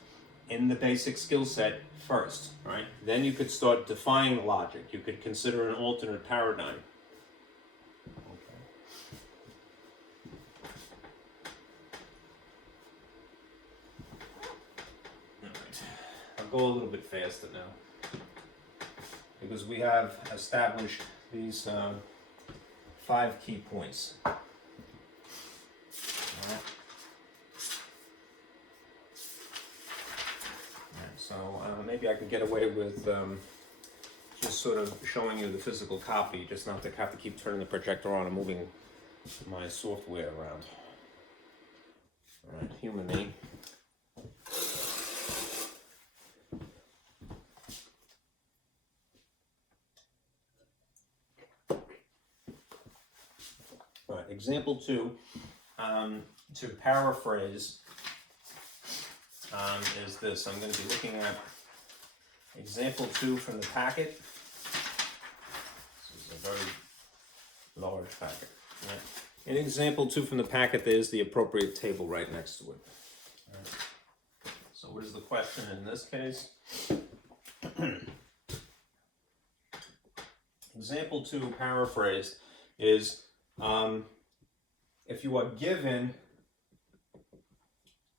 in the basic skill set first, right? Then you could start defying logic. You could consider an alternate paradigm. Go a little bit faster now, because we have established these 5 key points. All right. So maybe I can get away with just sort of showing you the physical copy, just not to have to keep turning the projector on and moving my software around. All right, humor me. All right, example 2, to paraphrase, is this. I'm going to be looking at example 2 from the packet. This is a very large packet. Right? In example 2 from the packet, there's the appropriate table right next to it. All right. So what is the question in this case? Example 2, paraphrased, is if you are given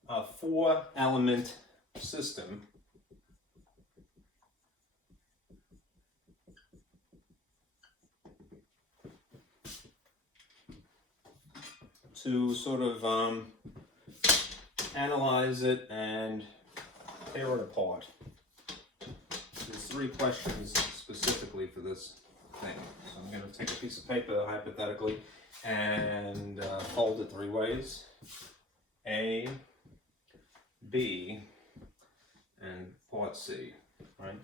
a 4-element system to sort of analyze it and tear it apart. There's 3 questions specifically for this thing. So I'm going to take a piece of paper, hypothetically, and fold it 3 ways. A, B, and part C. Right?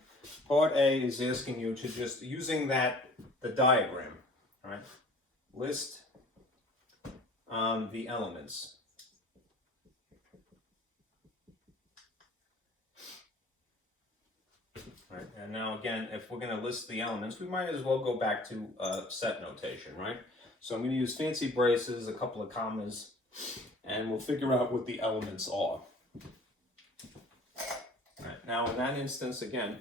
Part A is asking you to just, using the diagram, right, list the elements. Right, and now again, if we're going to list the elements, we might as well go back to set notation, right? So I'm going to use fancy braces, a couple of commas, and we'll figure out what the elements are. Right, now in that instance, again,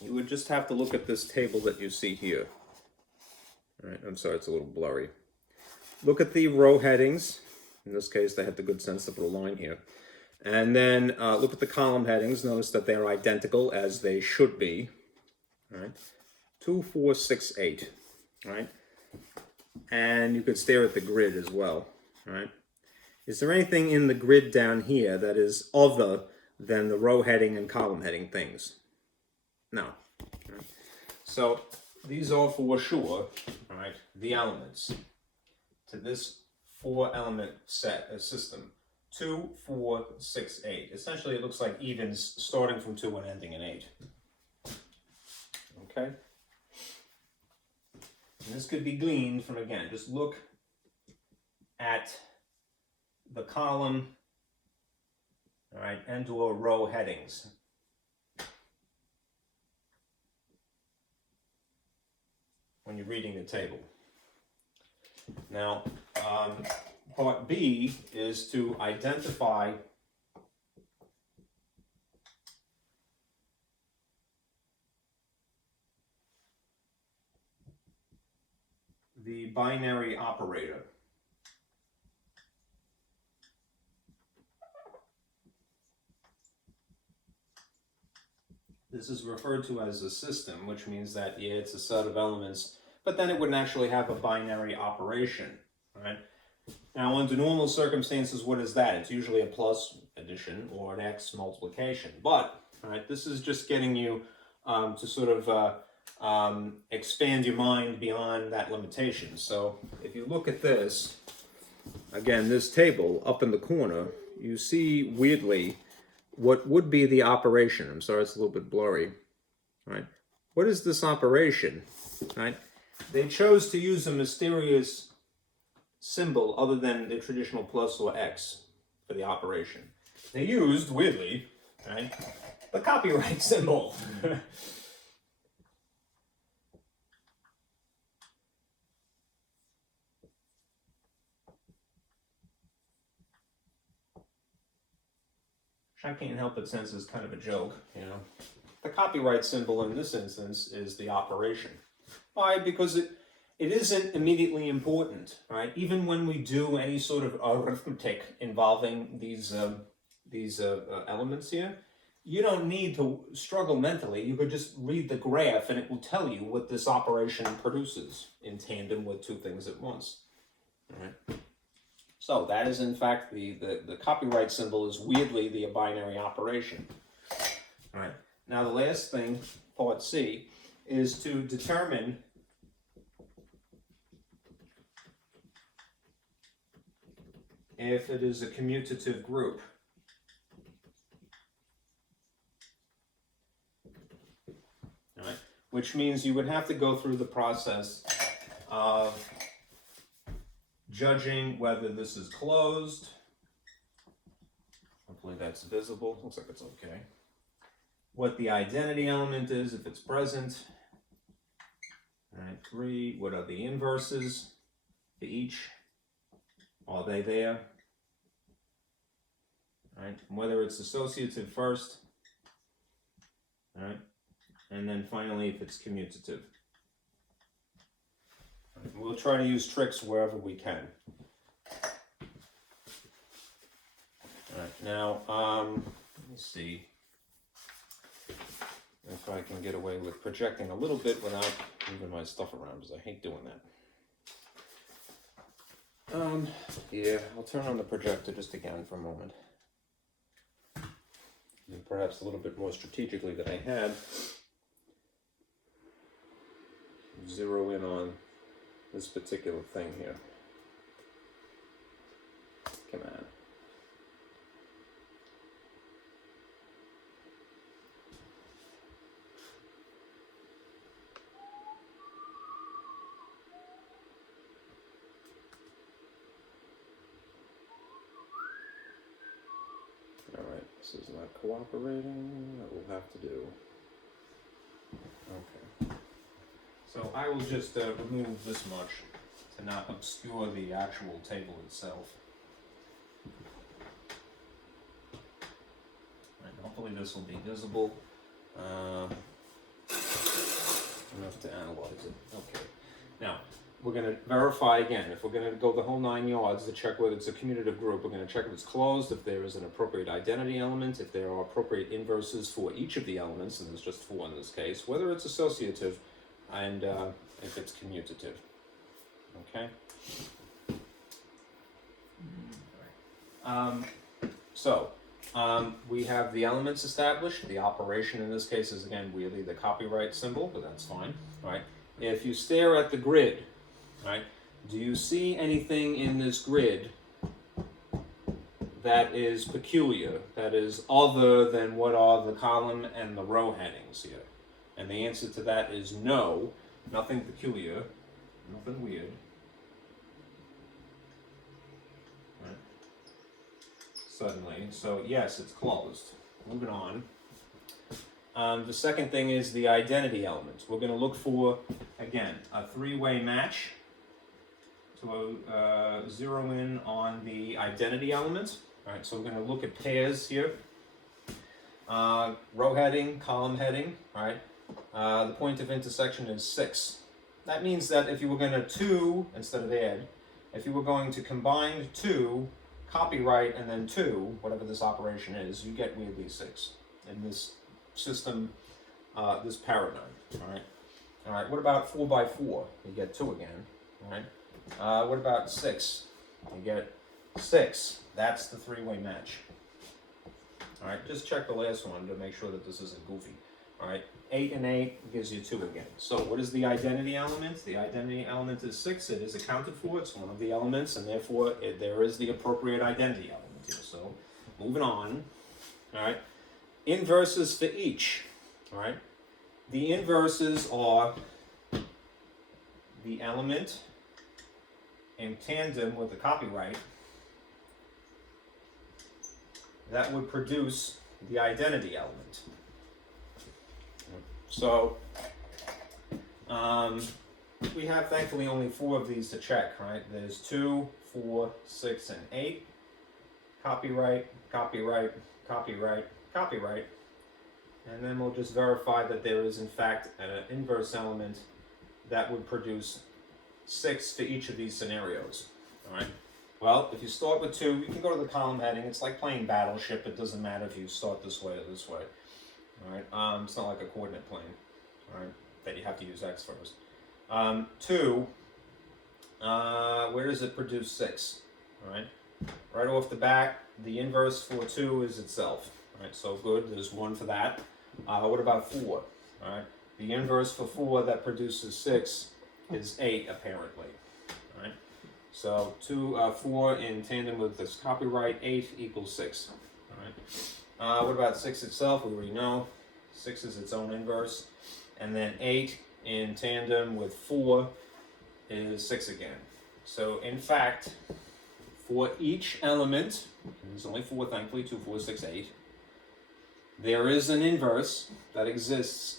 you would just have to look at this table that you see here. All right, I'm sorry, it's a little blurry. Look at the row headings. In this case, they had the good sense to put a line here. And then look at the column headings. Notice that they're identical as they should be. All right, 2, 4, 6, 8. All right, and you could stare at the grid as well. All right, is there anything in the grid down here that is other than the row heading and column heading things? No. All right. So these are for sure, all right, the elements to this 4-element system. 2, 4, 6, 8. Essentially, it looks like evens starting from 2 and ending in 8. Okay? And this could be gleaned from, again, just look at the column, all right, and or row headings. When you're reading the table. Now, part B is to identify the binary operator. This is referred to as a system, which means that, yeah, it's a set of elements, but then it wouldn't actually have a binary operation, right? Now, under normal circumstances, what is that? It's usually a plus addition or an x multiplication. But, all right, this is just getting you to sort of expand your mind beyond that limitation. So, if you look at this, again, this table up in the corner, you see weirdly what would be the operation. I'm sorry, it's a little bit blurry. Right? What is this operation? Right? They chose to use a mysterious symbol other than the traditional plus or x for the operation. They used, weirdly, right, the copyright symbol. I can't help but sense is kind of a joke, you know. The copyright symbol in this instance is the operation. Why? Because it isn't immediately important, right? Even when we do any sort of arithmetic involving these elements here, you don't need to struggle mentally. You could just read the graph and it will tell you what this operation produces in tandem with 2 things at once. All right. So that is in fact the copyright symbol is weirdly the binary operation. All right. Now the last thing, part C, is to determine if it is a commutative group. All right. Which means you would have to go through the process of judging whether this is closed. Hopefully that's visible. Looks like it's okay. What the identity element is, if it's present. All right, 3, what are the inverses for each? Are they there? All right, and whether it's associative first. All right, and then finally if it's commutative. All right, we'll try to use tricks wherever we can. All right, now, let me see if I can get away with projecting a little bit without moving my stuff around, because I hate doing that. Yeah, I'll turn on the projector just again for a moment. And perhaps a little bit more strategically than I had. Zero in on this particular thing here. Come on. Alright, this is not cooperating. That will have to do. Okay. So I will just remove this much to not obscure the actual table itself. And hopefully this will be visible enough to analyze it. Okay. Now, we're going to verify again. If we're going to go the whole 9 yards to check whether it's a commutative group, we're going to check if it's closed, if there is an appropriate identity element, if there are appropriate inverses for each of the elements, and there's just 4 in this case, whether it's associative, and if it's commutative. Okay? We have the elements established. The operation in this case is, again, really the copyright symbol, but that's fine. Right? If you stare at the grid, right, do you see anything in this grid that is peculiar, that is other than what are the column and the row headings here? And the answer to that is no, nothing peculiar, nothing weird. Right. Suddenly, so yes, it's closed. Moving on. The second thing is the identity element. We're going to look for, again, a 3-way match to zero in on the identity element. All right, so we're going to look at pairs here. Row heading, column heading, right? The point of intersection is 6. That means that if you were going to instead of add, if you were going to combine 2, copyright, and then 2, whatever this operation is, you get weirdly 6 in this system, this paradigm. All right, what about 4 by 4? You get 2 again. All right. What about 6? You get 6. That's the 3-way match. All right, just check the last one to make sure that this isn't goofy. All right, 8 and 8 gives you 2 again. So what is the identity element? The identity element is 6. It is accounted for. It's one of the elements, and therefore there is the appropriate identity element here. So moving on. All right, inverses for each. All right, the inverses are the element in tandem with the copyright that would produce the identity element. So we have thankfully only 4 of these to check, right? There's 2, 4, 6, and 8. Copyright, copyright, copyright, copyright. And then we'll just verify that there is in fact an inverse element that would produce 6 for each of these scenarios. All right. Well, if you start with 2, you can go to the column heading. It's like playing Battleship. It doesn't matter if you start this way or this way. All right. It's not like a coordinate plane. All right. That you have to use X first. 2. Where does it produce 6? All right. Right off the bat, the inverse for 2 is itself. All right. So good. There's 1 for that. What about 4? All right. The inverse for 4 that produces 6 is 8, apparently. All right. So 4 in tandem with this copyright, 8 equals 6. All right. What about 6 itself? We already know 6 is its own inverse, and then 8 in tandem with 4 is 6 again. So in fact, for each element, and there's only 4 thankfully, 2, 4, 6, 8, there is an inverse that exists,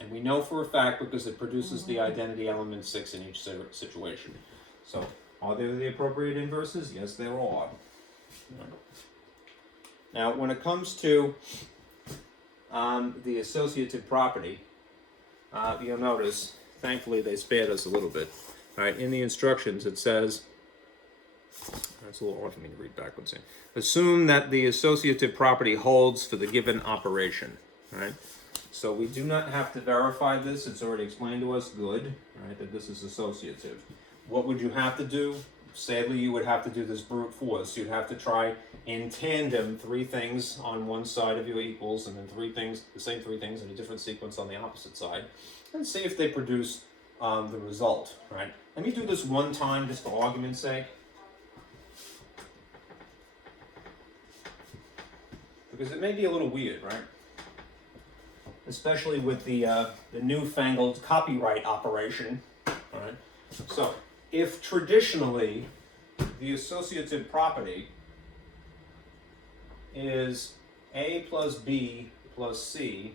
and we know for a fact because it produces the identity element 6 in each situation. So are there the appropriate inverses? Yes, there are. Now when it comes to the associative property, you'll notice, thankfully they spared us a little bit. All right, in the instructions it says, that's a little hard for me to read backwards here. Assume that the associative property holds for the given operation. Right? So we do not have to verify this. It's already explained to us, good, right, that this is associative. What would you have to do? Sadly, you would have to do this brute force. You'd have to try in tandem 3 things on one side of your equals, and then 3 things, the same 3 things in a different sequence on the opposite side, and see if they produce the result, right? Let me do this one time just for argument's sake. Because it may be a little weird, right? Especially with the newfangled copyright operation, right? So, if traditionally the associative property is A plus B plus C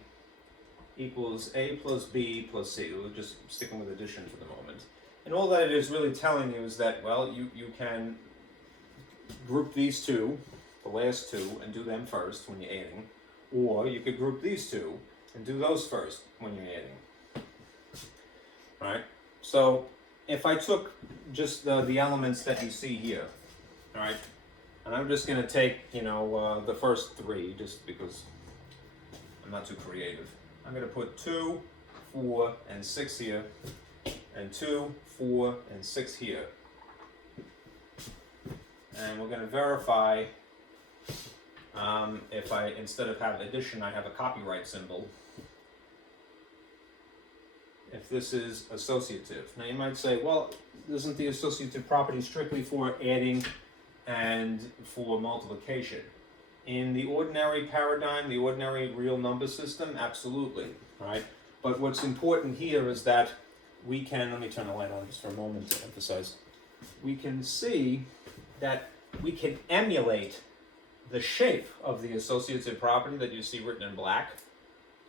equals A plus B plus C. We're just sticking with addition for the moment. And all that it is really telling you is that, well, you can group these two, the last 2, and do them first when you're adding. Or you could group these 2 and do those first when you're adding. Alright? So, if I took just the elements that you see here, alright, and I'm just going to take, the first 3, just because I'm not too creative. I'm going to put 2, 4, and 6 here, and 2, 4, and 6 here. And we're going to verify if I, instead of have addition, I have a copyright symbol. If this is associative. Now you might say, well, isn't the associative property strictly for adding and for multiplication? In the ordinary paradigm, the ordinary real number system, absolutely, right? But what's important here is that we can, let me turn the light on just for a moment to emphasize, we can see that we can emulate the shape of the associative property that you see written in black,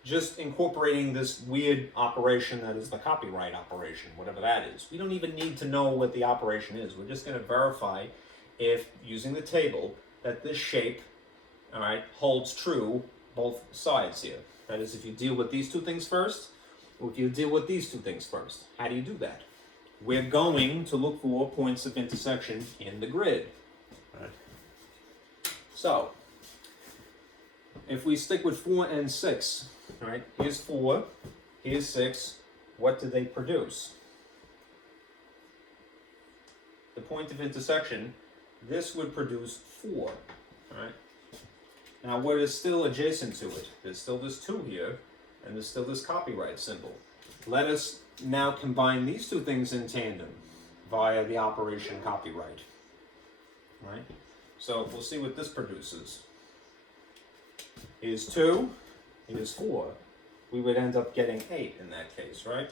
just incorporating this weird operation that is the copyright operation, whatever that is. We don't even need to know what the operation is. We're just going to verify if, using the table, that this shape, all right, holds true both sides here. That is, if you deal with these 2 things first, or if you deal with these 2 things first. How do you do that? We're going to look for points of intersection in the grid. Right. So, if we stick with 4 and 6, right, here's 4, here's 6, what do they produce? The point of intersection, this would produce 4, right? Now what is still adjacent to it? There's still this 2 here, and there's still this copyright symbol. Let us now combine these 2 things in tandem via the operation copyright, right? So we'll see what this produces. Here's 2, here's 4. We would end up getting 8 in that case, right?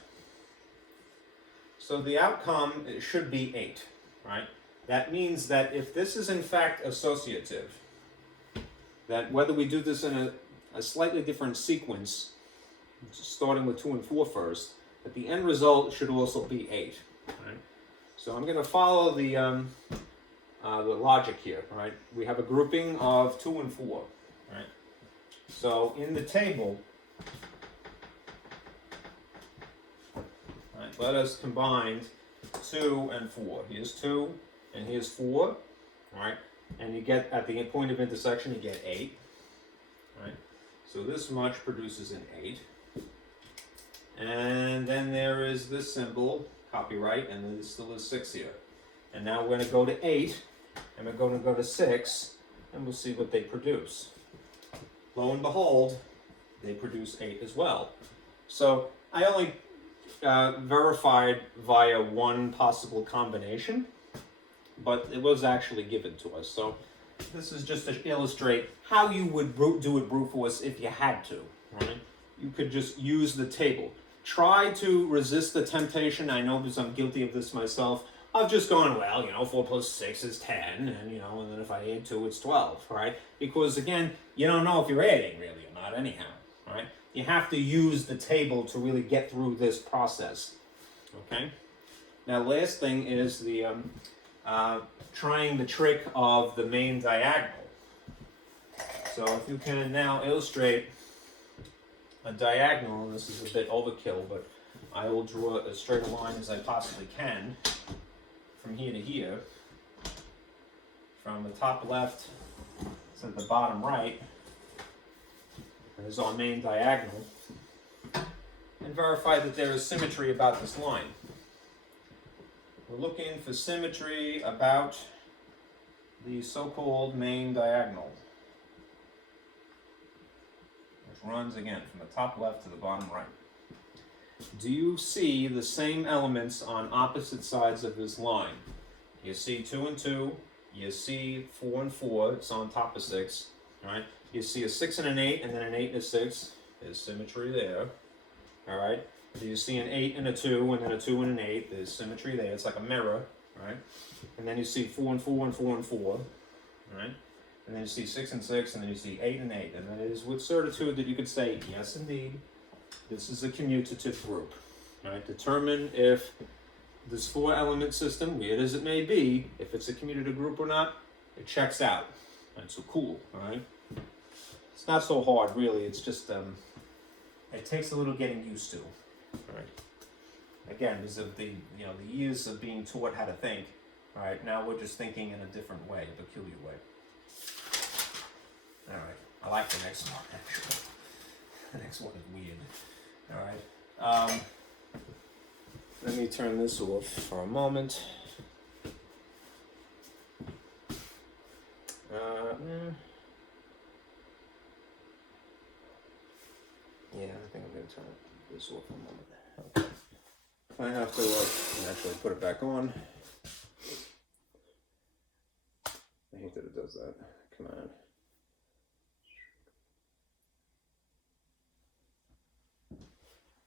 So the outcome should be 8, right? That means that if this is in fact associative, that whether we do this in a slightly different sequence, starting with 2 and 4 first, that the end result should also be 8, right? So I'm going to follow the logic here, right? We have a grouping of 2 and 4, right? So in the table, right, let us combine 2 and 4. Here's 2 and here's 4, right? And you get, at the point of intersection, you get 8, right? So this much produces an 8. And then there is this symbol, copyright, and then still is 6 here. And now we're going to go to 8, and we're going to go to 6, and we'll see what they produce. Lo and behold, they produce 8 as well. So I only verified via one possible combination, but it was actually given to us. So this is just to illustrate how you would do a brute force if you had to, right? You could just use the table. Try to resist the temptation, I know because I'm guilty of this myself, I've just gone, well, you know, 4 plus 6 is 10, and, you know, and then if I add 2, it's 12, right? Because, again, you don't know if you're adding, really, or not anyhow, right? You have to use the table to really get through this process, okay? Now, last thing is the trying the trick of the main diagonal. So if you can now illustrate a diagonal, and this is a bit overkill, but I will draw as straight a line as I possibly can from here to here, from the top left to the bottom right, as our main diagonal, and verify that there is symmetry about this line. We're looking for symmetry about the so-called main diagonal, which runs again from the top left to the bottom right. Do you see the same elements on opposite sides of this line? You see 2 and 2, you see 4 and 4, it's on top of 6, right? You see a 6 and an 8, and then an 8 and a 6, there's symmetry there, all right? You see an 8 and a 2, and then a 2 and an 8, there's symmetry there, it's like a mirror, right? And then you see 4 and 4 and 4 and 4, right? And then you see 6 and 6, and then you see 8 and 8, and then it is with certitude that you could say, yes indeed, this is a commutative group, right? Determine if this 4-element system, weird as it may be, if it's a commutative group or not, it checks out. Right? So cool, all right? It's not so hard, really. It's just, it takes a little getting used to, all right? Again, because of the, you know, the years of being taught how to think, all right? Now we're just thinking in a different way, a peculiar way. All right, I like the next one, actually. The next one is weird. All right. Let me turn this off for a moment. Yeah, I think I'm going to turn this off for a moment. Okay. I have to actually put it back on. I hate that it does that. Come on.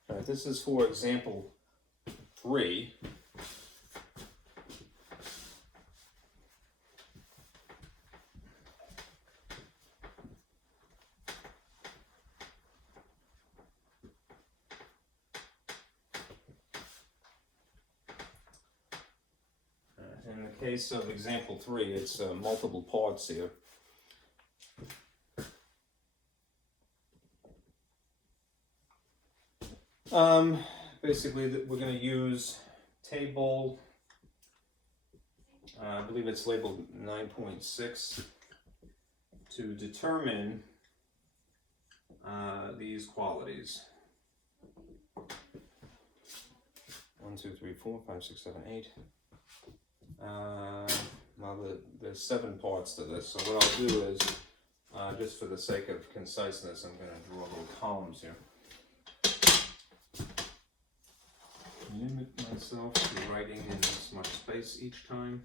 All right, this is for example 3. In the case of example 3, it's multiple parts here. Basically, we're going to use table, I believe it's labeled 9.6, to determine these qualities. 1, 2, 3, 4, 5, 6, 7, 8. Now there's 7 parts to this, so what I'll do is, just for the sake of conciseness, I'm going to draw little columns here. Limit myself to writing in this much space each time.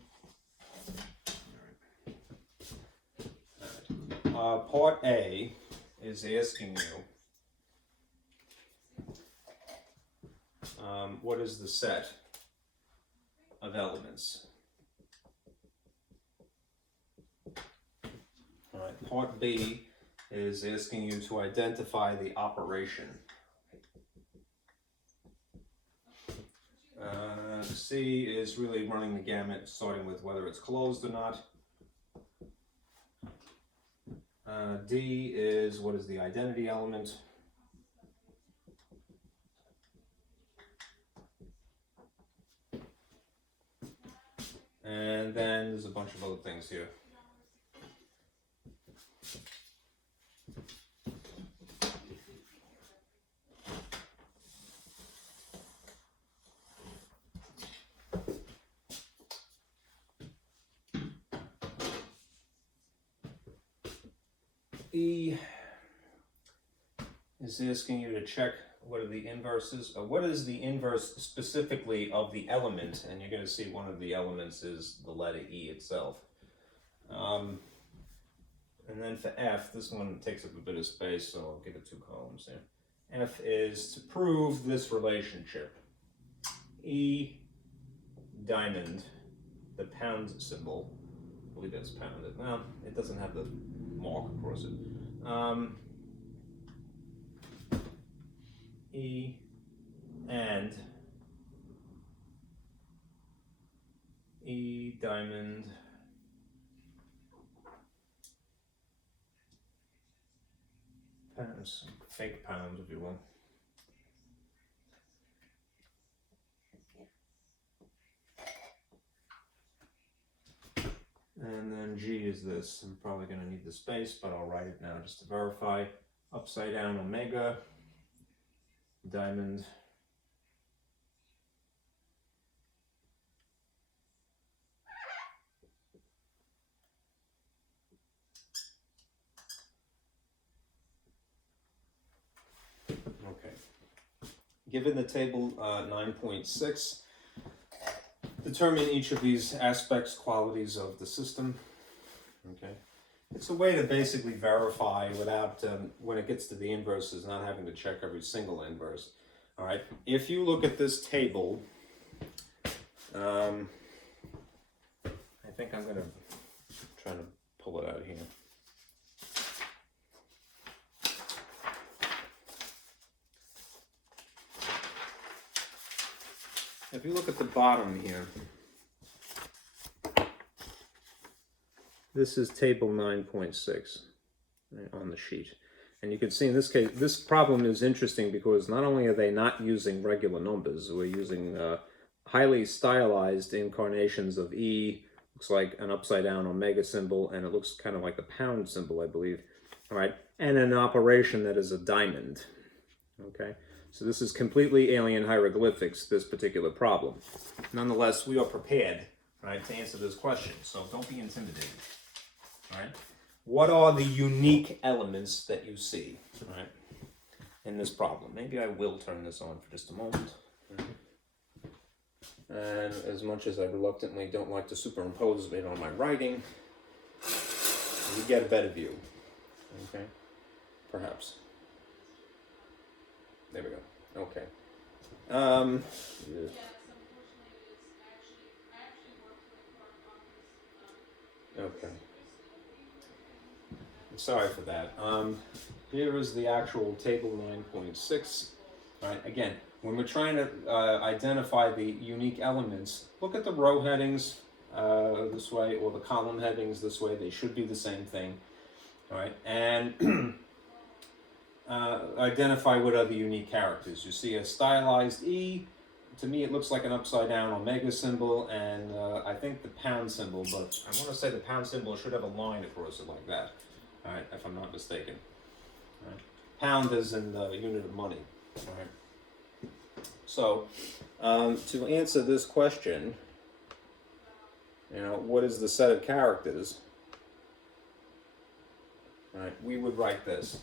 All right. Part A is asking you what is the set of elements. All right. Part B is asking you to identify the operation. C is really running the gamut, starting with whether it's closed or not. D is what is the identity element. And then there's a bunch of other things here. E is asking you to check what are the inverses, or what is the inverse specifically of the element, and you're going to see one of the elements is the letter E itself. And then for F, this one takes up a bit of space, so I'll give it 2 columns here. F is to prove this relationship. E diamond the pound symbol. I believe that's pounded. Well, it doesn't have the mark across it. E and E diamond pounds, fake pound if you will. And then G is this. I'm probably going to need the space, but I'll write it now just to verify. Upside down omega, diamond, okay. Given the table 9.6, determine each of these aspects, qualities of the system. Okay, it's a way to basically verify without, when it gets to the inverses, not having to check every single inverse. All right, if you look at this table, I think I'm going to try to pull it out here. If you look at the bottom here, this is table 9.6 on the sheet. And you can see in this case, this problem is interesting because not only are they not using regular numbers, we're using highly stylized incarnations of E, looks like an upside down omega symbol, and it looks kind of like the pound symbol, I believe. All right, and an operation that is a diamond. Okay, so this is completely alien hieroglyphics, this particular problem. Nonetheless, we are prepared, right, to answer this question, so don't be intimidated. All right, what are the unique elements that you see, right, in this problem? Maybe I will turn this on for just a moment. And as much as I reluctantly don't like to superimpose it on my writing, you get a better view. Okay, perhaps. There we go. Okay. Yeah. Okay. Sorry for that. Here is the actual table 9.6. All right. Again, when we're trying to identify the unique elements, look at the row headings this way, or the column headings this way. They should be the same thing. All right. And identify what are the unique characters. You see a stylized E. To me, it looks like an upside down omega symbol, and I think the pound symbol, but I want to say the pound symbol should have a line across it like that. All right, if I'm not mistaken. All right. Pound is in the unit of money. All right. So, to answer this question, what is the set of characters? All right, we would write this.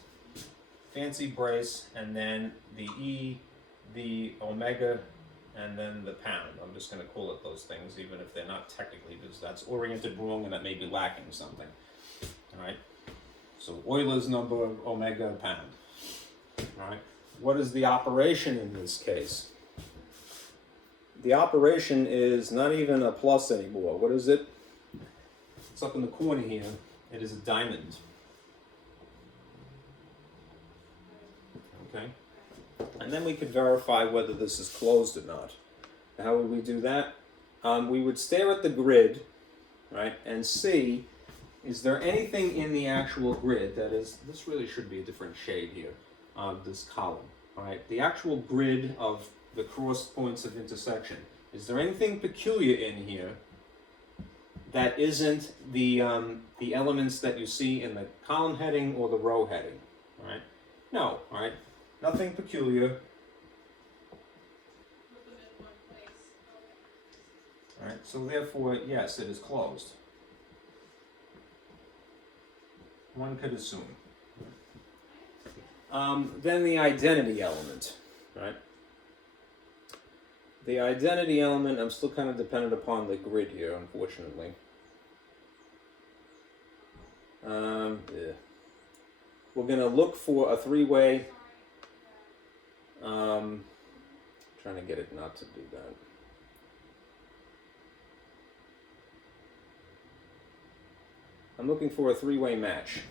Fancy brace, and then the E, the omega, and then the pound. I'm just going to call it those things, even if they're not technically, because that's oriented wrong and that may be lacking something. All right. So Euler's number, omega, pound. All right. What is the operation in this case? The operation is not even a plus anymore. What is it? It's up in the corner here. It is a diamond. Okay. And then we could verify whether this is closed or not. How would we do that? We would stare at the grid, right, and see, is there anything in the actual grid that is, this really should be a different shade here, this column, all right? The actual grid of the cross points of intersection. Is there anything peculiar in here that isn't the elements that you see in the column heading or the row heading, all right? No, all right? Nothing peculiar. All right, so therefore, yes, it is closed. One could assume. Then the identity element, right? The identity element, I'm still kind of dependent upon the grid here, unfortunately. Yeah. We're going to look for a three-way. Trying to get it not to do that. I'm looking for a three-way match.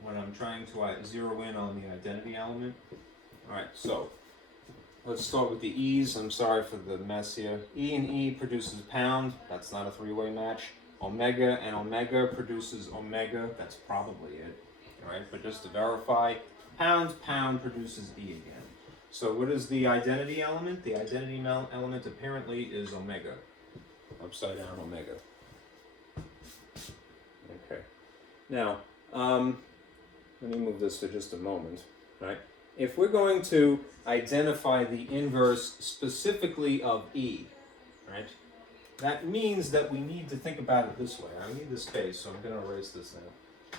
When I'm trying to zero in on the identity element. All right, so let's start with the E's. I'm sorry for the mess here. E and E produces pound. That's not a three-way match. Omega and omega produces omega. That's probably it. All right, but just to verify, pound produces E again. So what is the identity element? The identity element apparently is omega. Upside down omega. Okay. Now, let me move this for just a moment. Right? If we're going to identify the inverse specifically of E, right? That means that we need to think about it this way. I need the space, so I'm going to erase this now.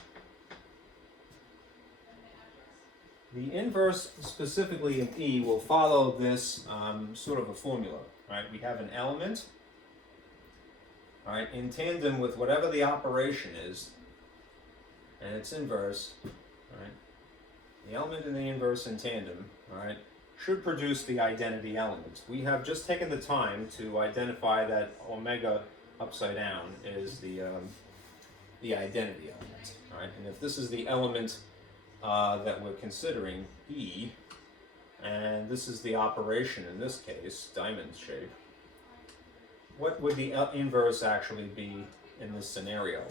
The inverse specifically of E will follow this sort of a formula, right? We have an element, all right, in tandem with whatever the operation is, and its inverse, all right? The element and the inverse in tandem, all right, should produce the identity element. We have just taken the time to identify that omega upside down is the identity element, all right? And if this is the element that we're considering, E, and this is the operation in this case, diamond shape, what would the inverse actually be in this scenario?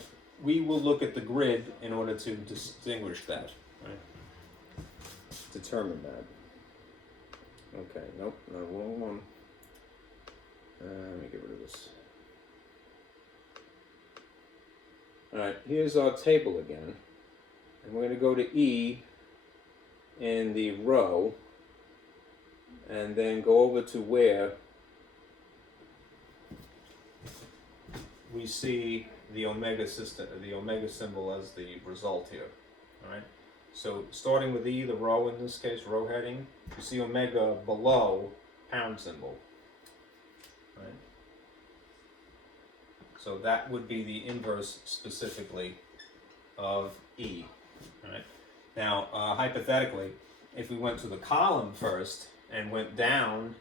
We will look at the grid in order to distinguish that, right? Determine that. Okay, nope, no, wrong one. Let me get rid of this. All right, here's our table again. And we're going to go to E in the row, and then go over to where we see the omega system, the omega symbol as the result here. All right. So starting with E, the row in this case, row heading, you see omega below pound symbol. Right. So that would be the inverse specifically of E. Right. Now, hypothetically, if we went to the column first and went down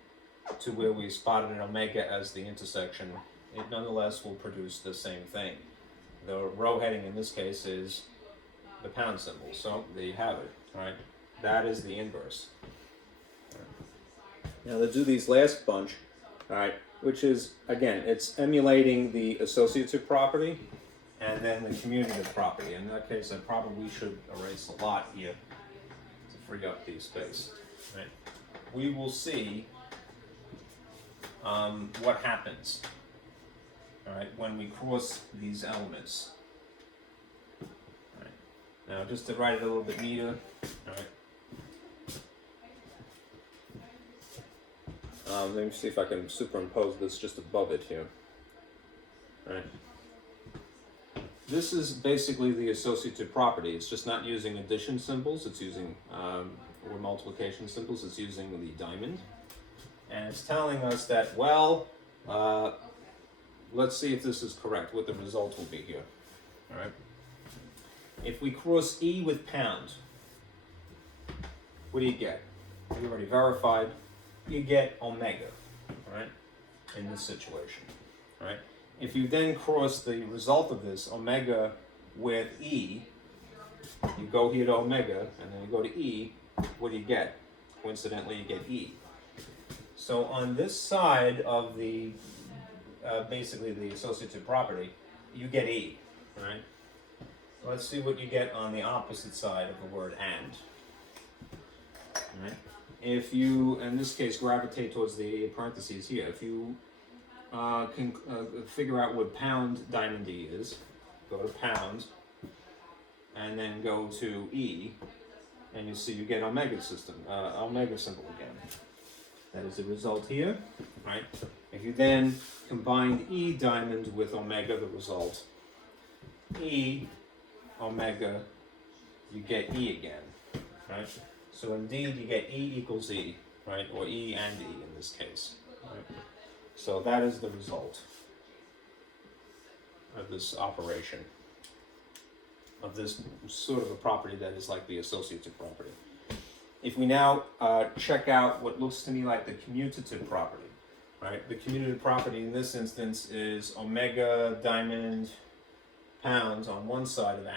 to where we spotted an omega as the intersection, it nonetheless will produce the same thing. The row heading in this case is the pound symbol. So there you have it. All right. That is the inverse. Now to do these last bunch, all right, which is, again, it's emulating the associative property and then the commutative property. In that case, I probably should erase a lot here to free up the space. Right? We will see what happens, all right, when we cross these elements. All right. Now, just to write it a little bit neater, all right. Let me see if I can superimpose this just above it here. All right. This is basically the associative property. It's just not using addition symbols. It's using, or multiplication symbols. It's using the diamond. And it's telling us that, well, let's see if this is correct, what the result will be here. All right. If we cross E with pound, what do you get? We already verified. You get omega, all right, in this situation, all right? If you then cross the result of this, omega with E, you go here to omega, and then you go to E, what do you get? Coincidentally, you get E. So on this side of the, basically the associative property, you get E, all right? Let's see what you get on the opposite side of the word and, all right? If you, in this case, gravitate towards the parentheses here, if you can figure out what pound diamond E is, go to pound, and then go to E, and you see you get omega system, omega symbol again. That is the result here, right? If you then combine E diamond with omega, the result, E, omega, you get E again, right? So indeed, you get E equals E, right? Or E and E in this case. Right? So that is the result of this operation, of this sort of a property that is like the associative property. If we now check out what looks to me like the commutative property, right? The commutative property in this instance is omega diamond pound on one side of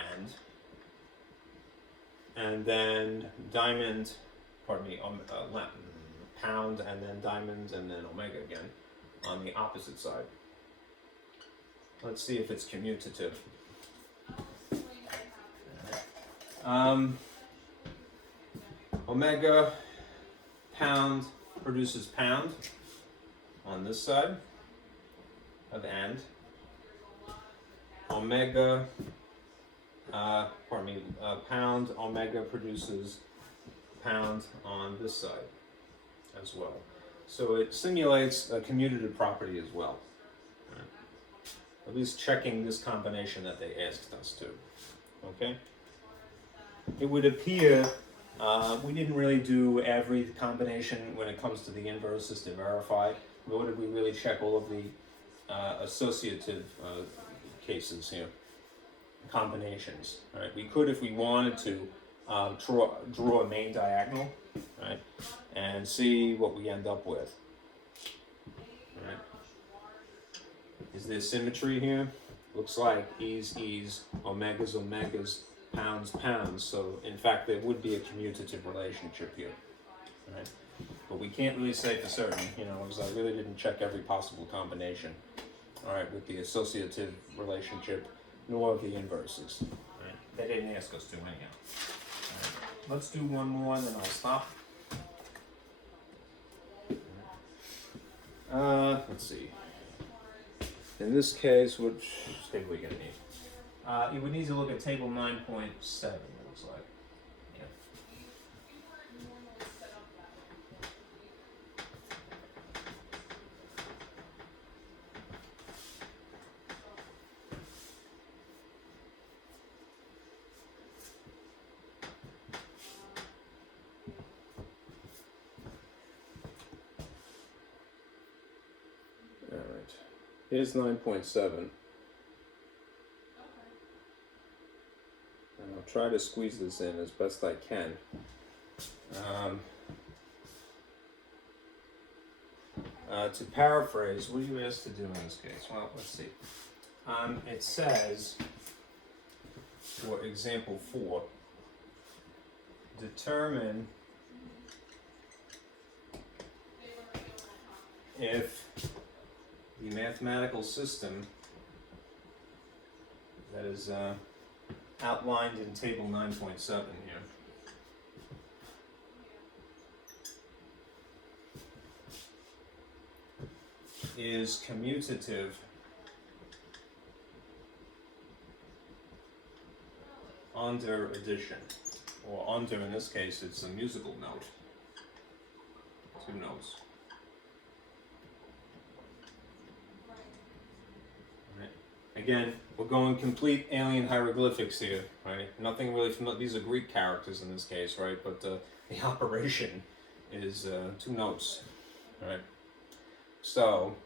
and then diamond, pardon me, pound and then diamond and then omega again on the opposite side. Let's see if it's commutative. Omega pound produces pound on this side of and. Omega, pound omega produces pound on this side as well. So it simulates a commutative property as well. Right. At least checking this combination that they asked us to. Okay? It would appear we didn't really do every combination when it comes to the inverses to verify, nor did we really check all of the associative cases here, combinations. Right? We could, if we wanted to, draw a main diagonal, right, and see what we end up with. Right? Is there symmetry here? Looks like E's, omegas, pounds, pounds. So in fact, there would be a commutative relationship here. Right? But we can't really say for certain, because I really didn't check every possible combination. All right, with the associative relationship, nor the inverses. Right? They didn't ask us to anyhow. All right. Let's do one more, and then I'll stop. Let's see. In this case, which table are we going to need? You would need to look at table 9.7, it looks like. Yeah. All right. Here's 9.7. I'll try to squeeze this in as best I can. To paraphrase, what are you asked to do in this case? Well, let's see. It says, for example 4, determine if the mathematical system that is outlined in table 9.7 here is commutative under addition, or under, in this case, it's a musical note, 2 notes. Again, we're going complete alien hieroglyphics here, right? Nothing really familiar. These are Greek characters in this case, right? But the operation is 2 notes, right? So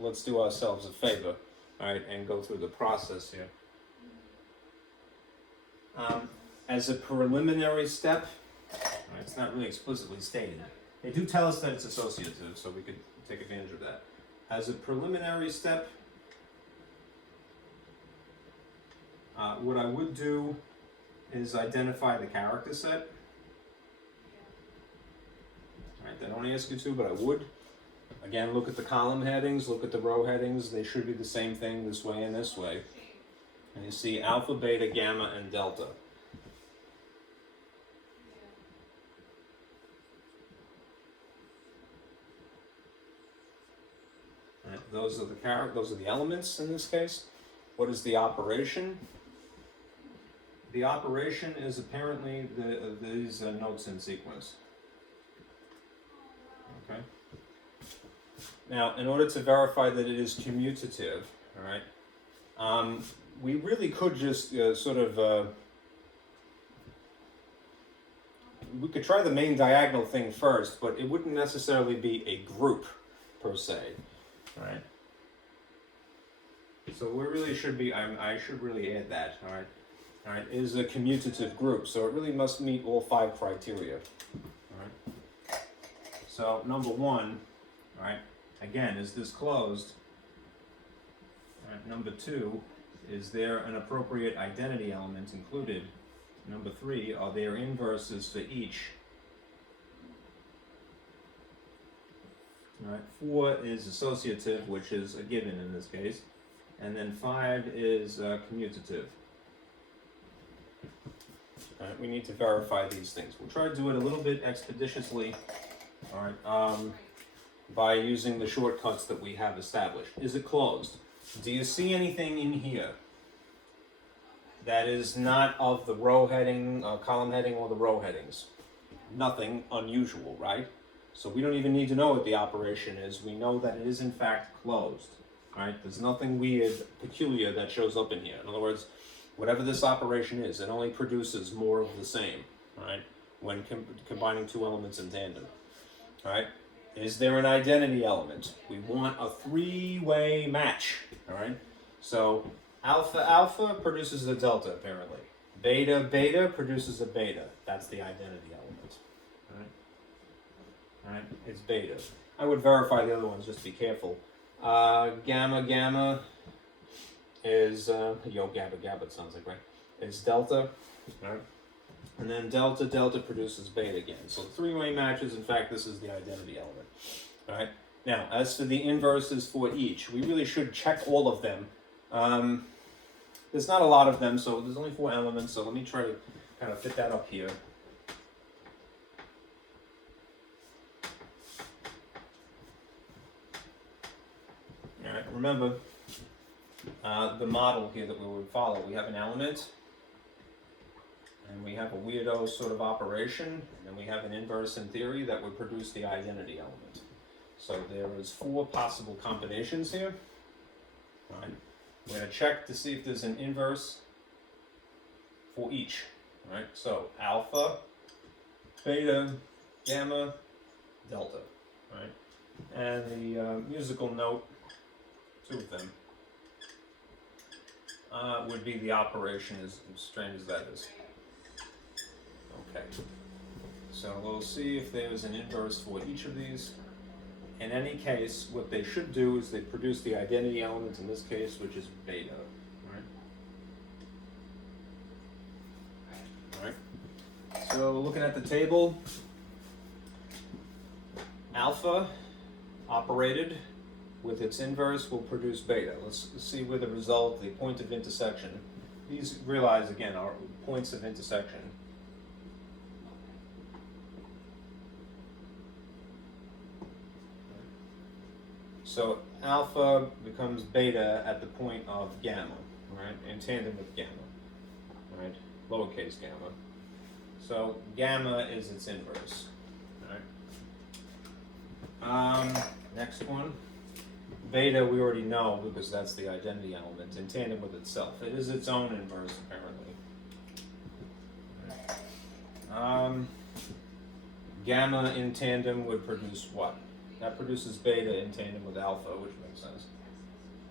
let's do ourselves a favor, right, and go through the process here. As a preliminary step, right, it's not really explicitly stated. They do tell us that it's associative, so we could take advantage of that. As a preliminary step, what I would do is identify the character set. Right, they don't ask you to, but I would. Again, look at the column headings, look at the row headings. They should be the same thing this way and this way. And you see alpha, beta, gamma, and delta. Right, those are the elements in this case. What is the operation? The operation is apparently these notes in sequence. Okay. Now, in order to verify that it is commutative, all right, we really could just we could try the main diagonal thing first, but it wouldn't necessarily be a group per se, all right? So we really should be, I should really add that, all right? All right, is a commutative group, so it really must meet all 5 criteria, all right? So number 1, all right, Again, is this closed? Alright, number 2, is there an appropriate identity element included? Number 3, are there inverses for each? Alright, 4 is associative, which is a given in this case. And then 5 is commutative. Alright, we need to verify these things. We'll try to do it a little bit expeditiously, alright, by using the shortcuts that we have established. Is it closed? Do you see anything in here that is not of the row heading, column heading, or the row headings? Nothing unusual, right? So we don't even need to know what the operation is. We know that it is in fact closed, right? There's nothing weird, peculiar that shows up in here. In other words, whatever this operation is, it only produces more of the same, right? When combining two elements in tandem, all right? Is there an identity element? We want a three-way match, all right? So alpha alpha produces a delta, apparently. Beta beta produces a beta. That's the identity element, all right? All right, it's beta. I would verify the other ones, just be careful. Gamma gamma is, gabba gabba, it sounds like, right? Is delta, right? And then delta delta produces beta again. So three-way matches, in fact, this is the identity element, all right? Now, as for the inverses for each, we really should check all of them. There's not a lot of them, so there's only 4 elements, so let me try to kind of fit that up here. All right, remember the model here that we would follow. We have an element, and we have a weirdo sort of operation, and then we have an inverse in theory that would produce the identity element. So there is 4 possible combinations here. All right. We're going to check to see if there's an inverse for each. All right. So alpha, beta, gamma, delta. All right. And the musical note, 2 of them, would be the operation, as strange as that is. Okay. So we'll see if there's an inverse for each of these. In any case, what they should do is they produce the identity element in this case, which is beta. All right. So looking at the table, alpha operated with its inverse will produce beta. Let's see where the result, the point of intersection. These, realize again, are points of intersection. So alpha becomes beta at the point of gamma, right? In tandem with gamma, right? Lowercase gamma. So gamma is its inverse, right? Next one. Beta we already know because that's the identity element in tandem with itself. It is its own inverse apparently. Right. Gamma in tandem would produce what? That produces beta in tandem with alpha, which makes sense.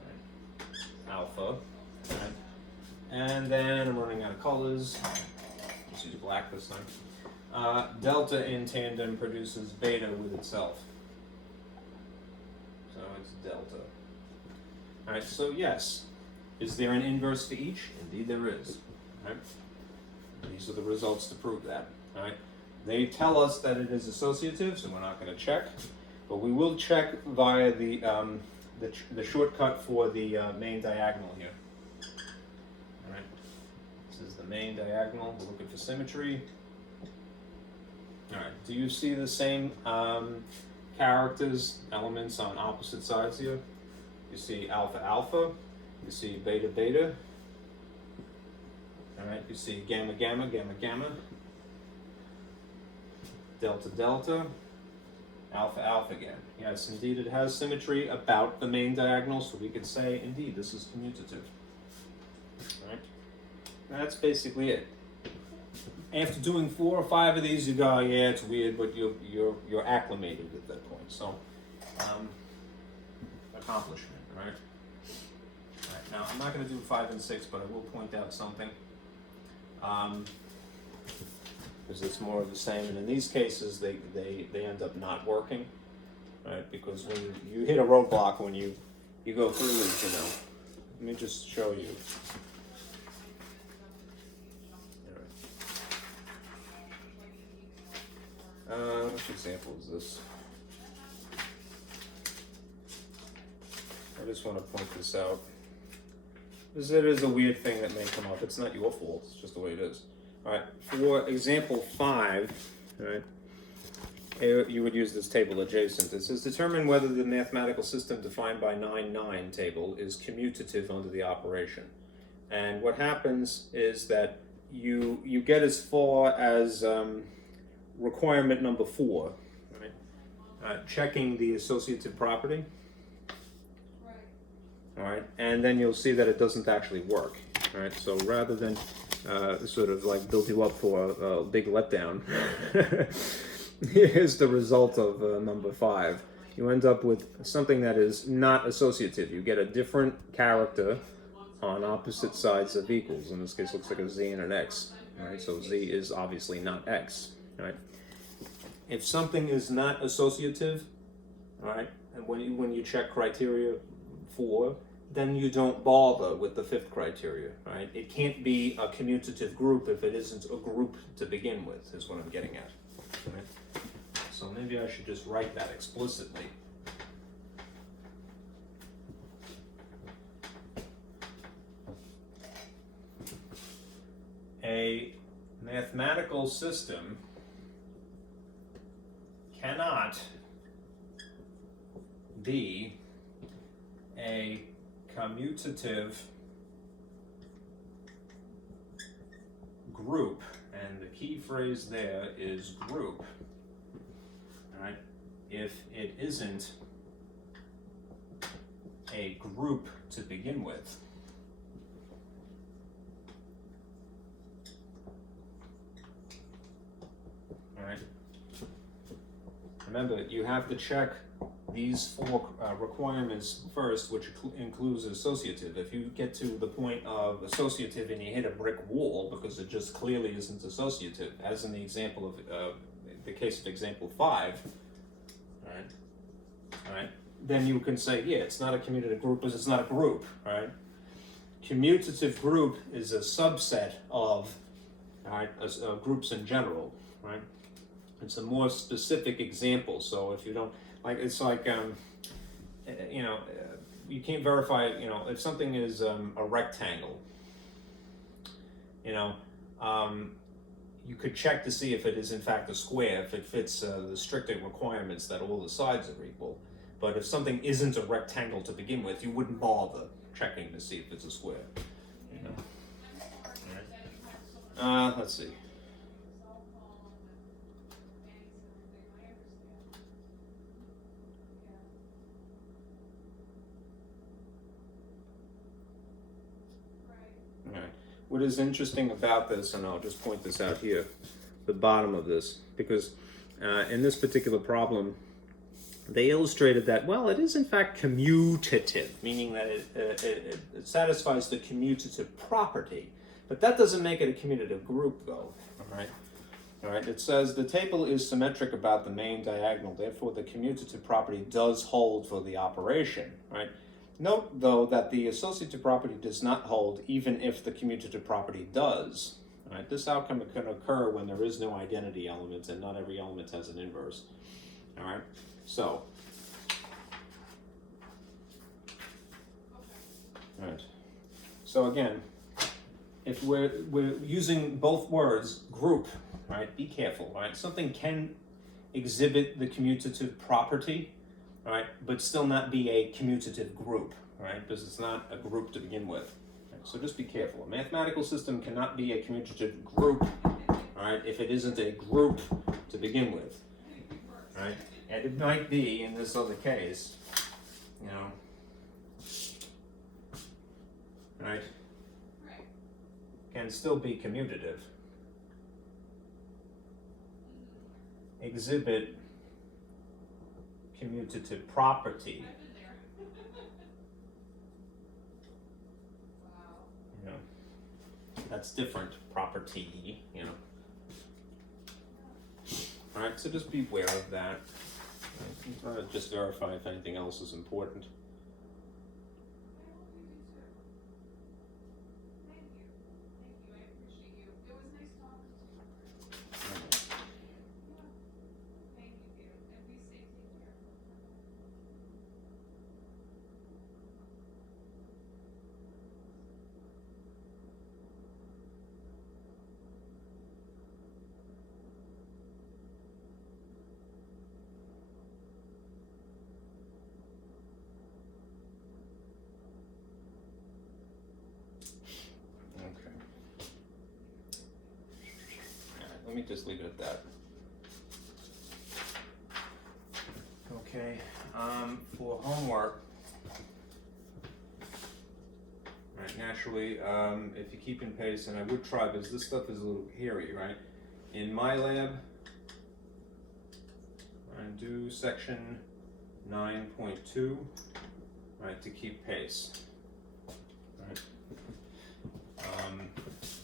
Right. Alpha. Right. And then I'm running out of colors. Let's use black this time. Delta in tandem produces beta with itself. So it's delta. All right, so yes. Is there an inverse to each? Indeed there is. All right. These are the results to prove that. All right. They tell us that it is associative, so we're not going to check. But we will check via the shortcut for the main diagonal here. All right. This is the main diagonal. We're looking for symmetry. All right. Do you see the same characters, elements on opposite sides here? You see alpha alpha. You see beta beta. All right. You see gamma gamma gamma gamma. Delta delta. Alpha alpha again. Yes, indeed it has symmetry about the main diagonal, so we could say, indeed, this is commutative. Right? That's basically it. After doing 4 or 5 of these, you go, yeah, it's weird, but you're acclimated at that point. So, accomplishment, right? Right. Now, I'm not going to do 5 and 6, but I will point out something. Because it's more of the same, and in these cases they end up not working, right? Because when you hit a roadblock when you go through these, you know. Let me just show you. Which example is this? I just want to point this out. Because it is a weird thing that may come up. It's not your fault, it's just the way it is. Alright, for example 5, right, you would use this table adjacent. It says determine whether the mathematical system defined by 9.9 table is commutative under the operation. And what happens is that you get as far as requirement number 4, right? Checking the associative property. All right, and then you'll see that it doesn't actually work. All right, so rather than sort of like build you up for a big letdown, here's the result of number 5. You end up with something that is not associative. You get a different character on opposite sides of equals. In this case, it looks like a z and an x. All right, so z is obviously not x. All right. If something is not associative, all right, and when you check criteria 4, then you don't bother with the 5th criteria, right? It can't be a commutative group if it isn't a group to begin with, is what I'm getting at. Right? So maybe I should just write that explicitly. A mathematical system cannot be a commutative group, and the key phrase there is group, all right, if it isn't a group to begin with. All right. Remember, you have to check these 4 requirements first, which includes associative. If you get to the point of associative and you hit a brick wall because it just clearly isn't associative, as in the example of the case of example 5, all right, then you can say, yeah, it's not a commutative group because it's not a group, right? Commutative group is a subset of, all right, groups in general, right? It's a more specific example. So if you don't, like, it's like, you know, you can't verify, you know, if something is a rectangle, you know, you could check to see if it is in fact a square, if it fits the stricter requirements that all the sides are equal. But if something isn't a rectangle to begin with, you wouldn't bother checking to see if it's a square. You know? All right. Let's see. What is interesting about this, and I'll just point this out here, the bottom of this, because in this particular problem, they illustrated that, well, it is in fact commutative, meaning that it satisfies the commutative property, but that doesn't make it a commutative group, though, all right? All right, it says the table is symmetric about the main diagonal, therefore the commutative property does hold for the operation, right? Note, though, that the associative property does not hold even if the commutative property does. All right? This outcome can occur when there is no identity element and not every element has an inverse. All right? So, all right. So again, if we're using both words, group, right? Be careful, right? Something can exhibit the commutative property, right, but still not be a commutative group, right, because it's not a group to begin with. Right? So just be careful. A mathematical system cannot be a commutative group, all right, if it isn't a group to begin with, right? And it might be, in this other case, you know, right, can still be commutative. Exhibit commutative property. You know, that's different. Property, you know. All right, so just beware of that. I'm trying to just verify if anything else is important. Let me just leave it at that. Okay, for homework, right, naturally, if you keep in pace, and I would try, because this stuff is a little hairy, right? In my lab, I do section 9.2, right, to keep pace. Right.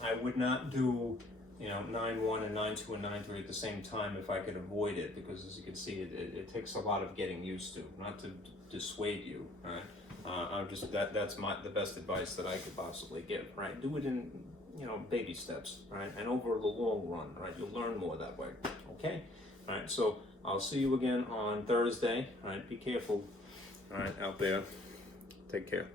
I would not do 9.1 and 9.2 and 9.3 at the same time if I could avoid it, because as you can see, it takes a lot of getting used to, not to dissuade you, right? I'm just, that's the best advice that I could possibly give, right? Do it in, baby steps, right? And over the long run, right? You'll learn more that way, okay? All right, so I'll see you again on Thursday, all right? Be careful, all right, out there. Take care.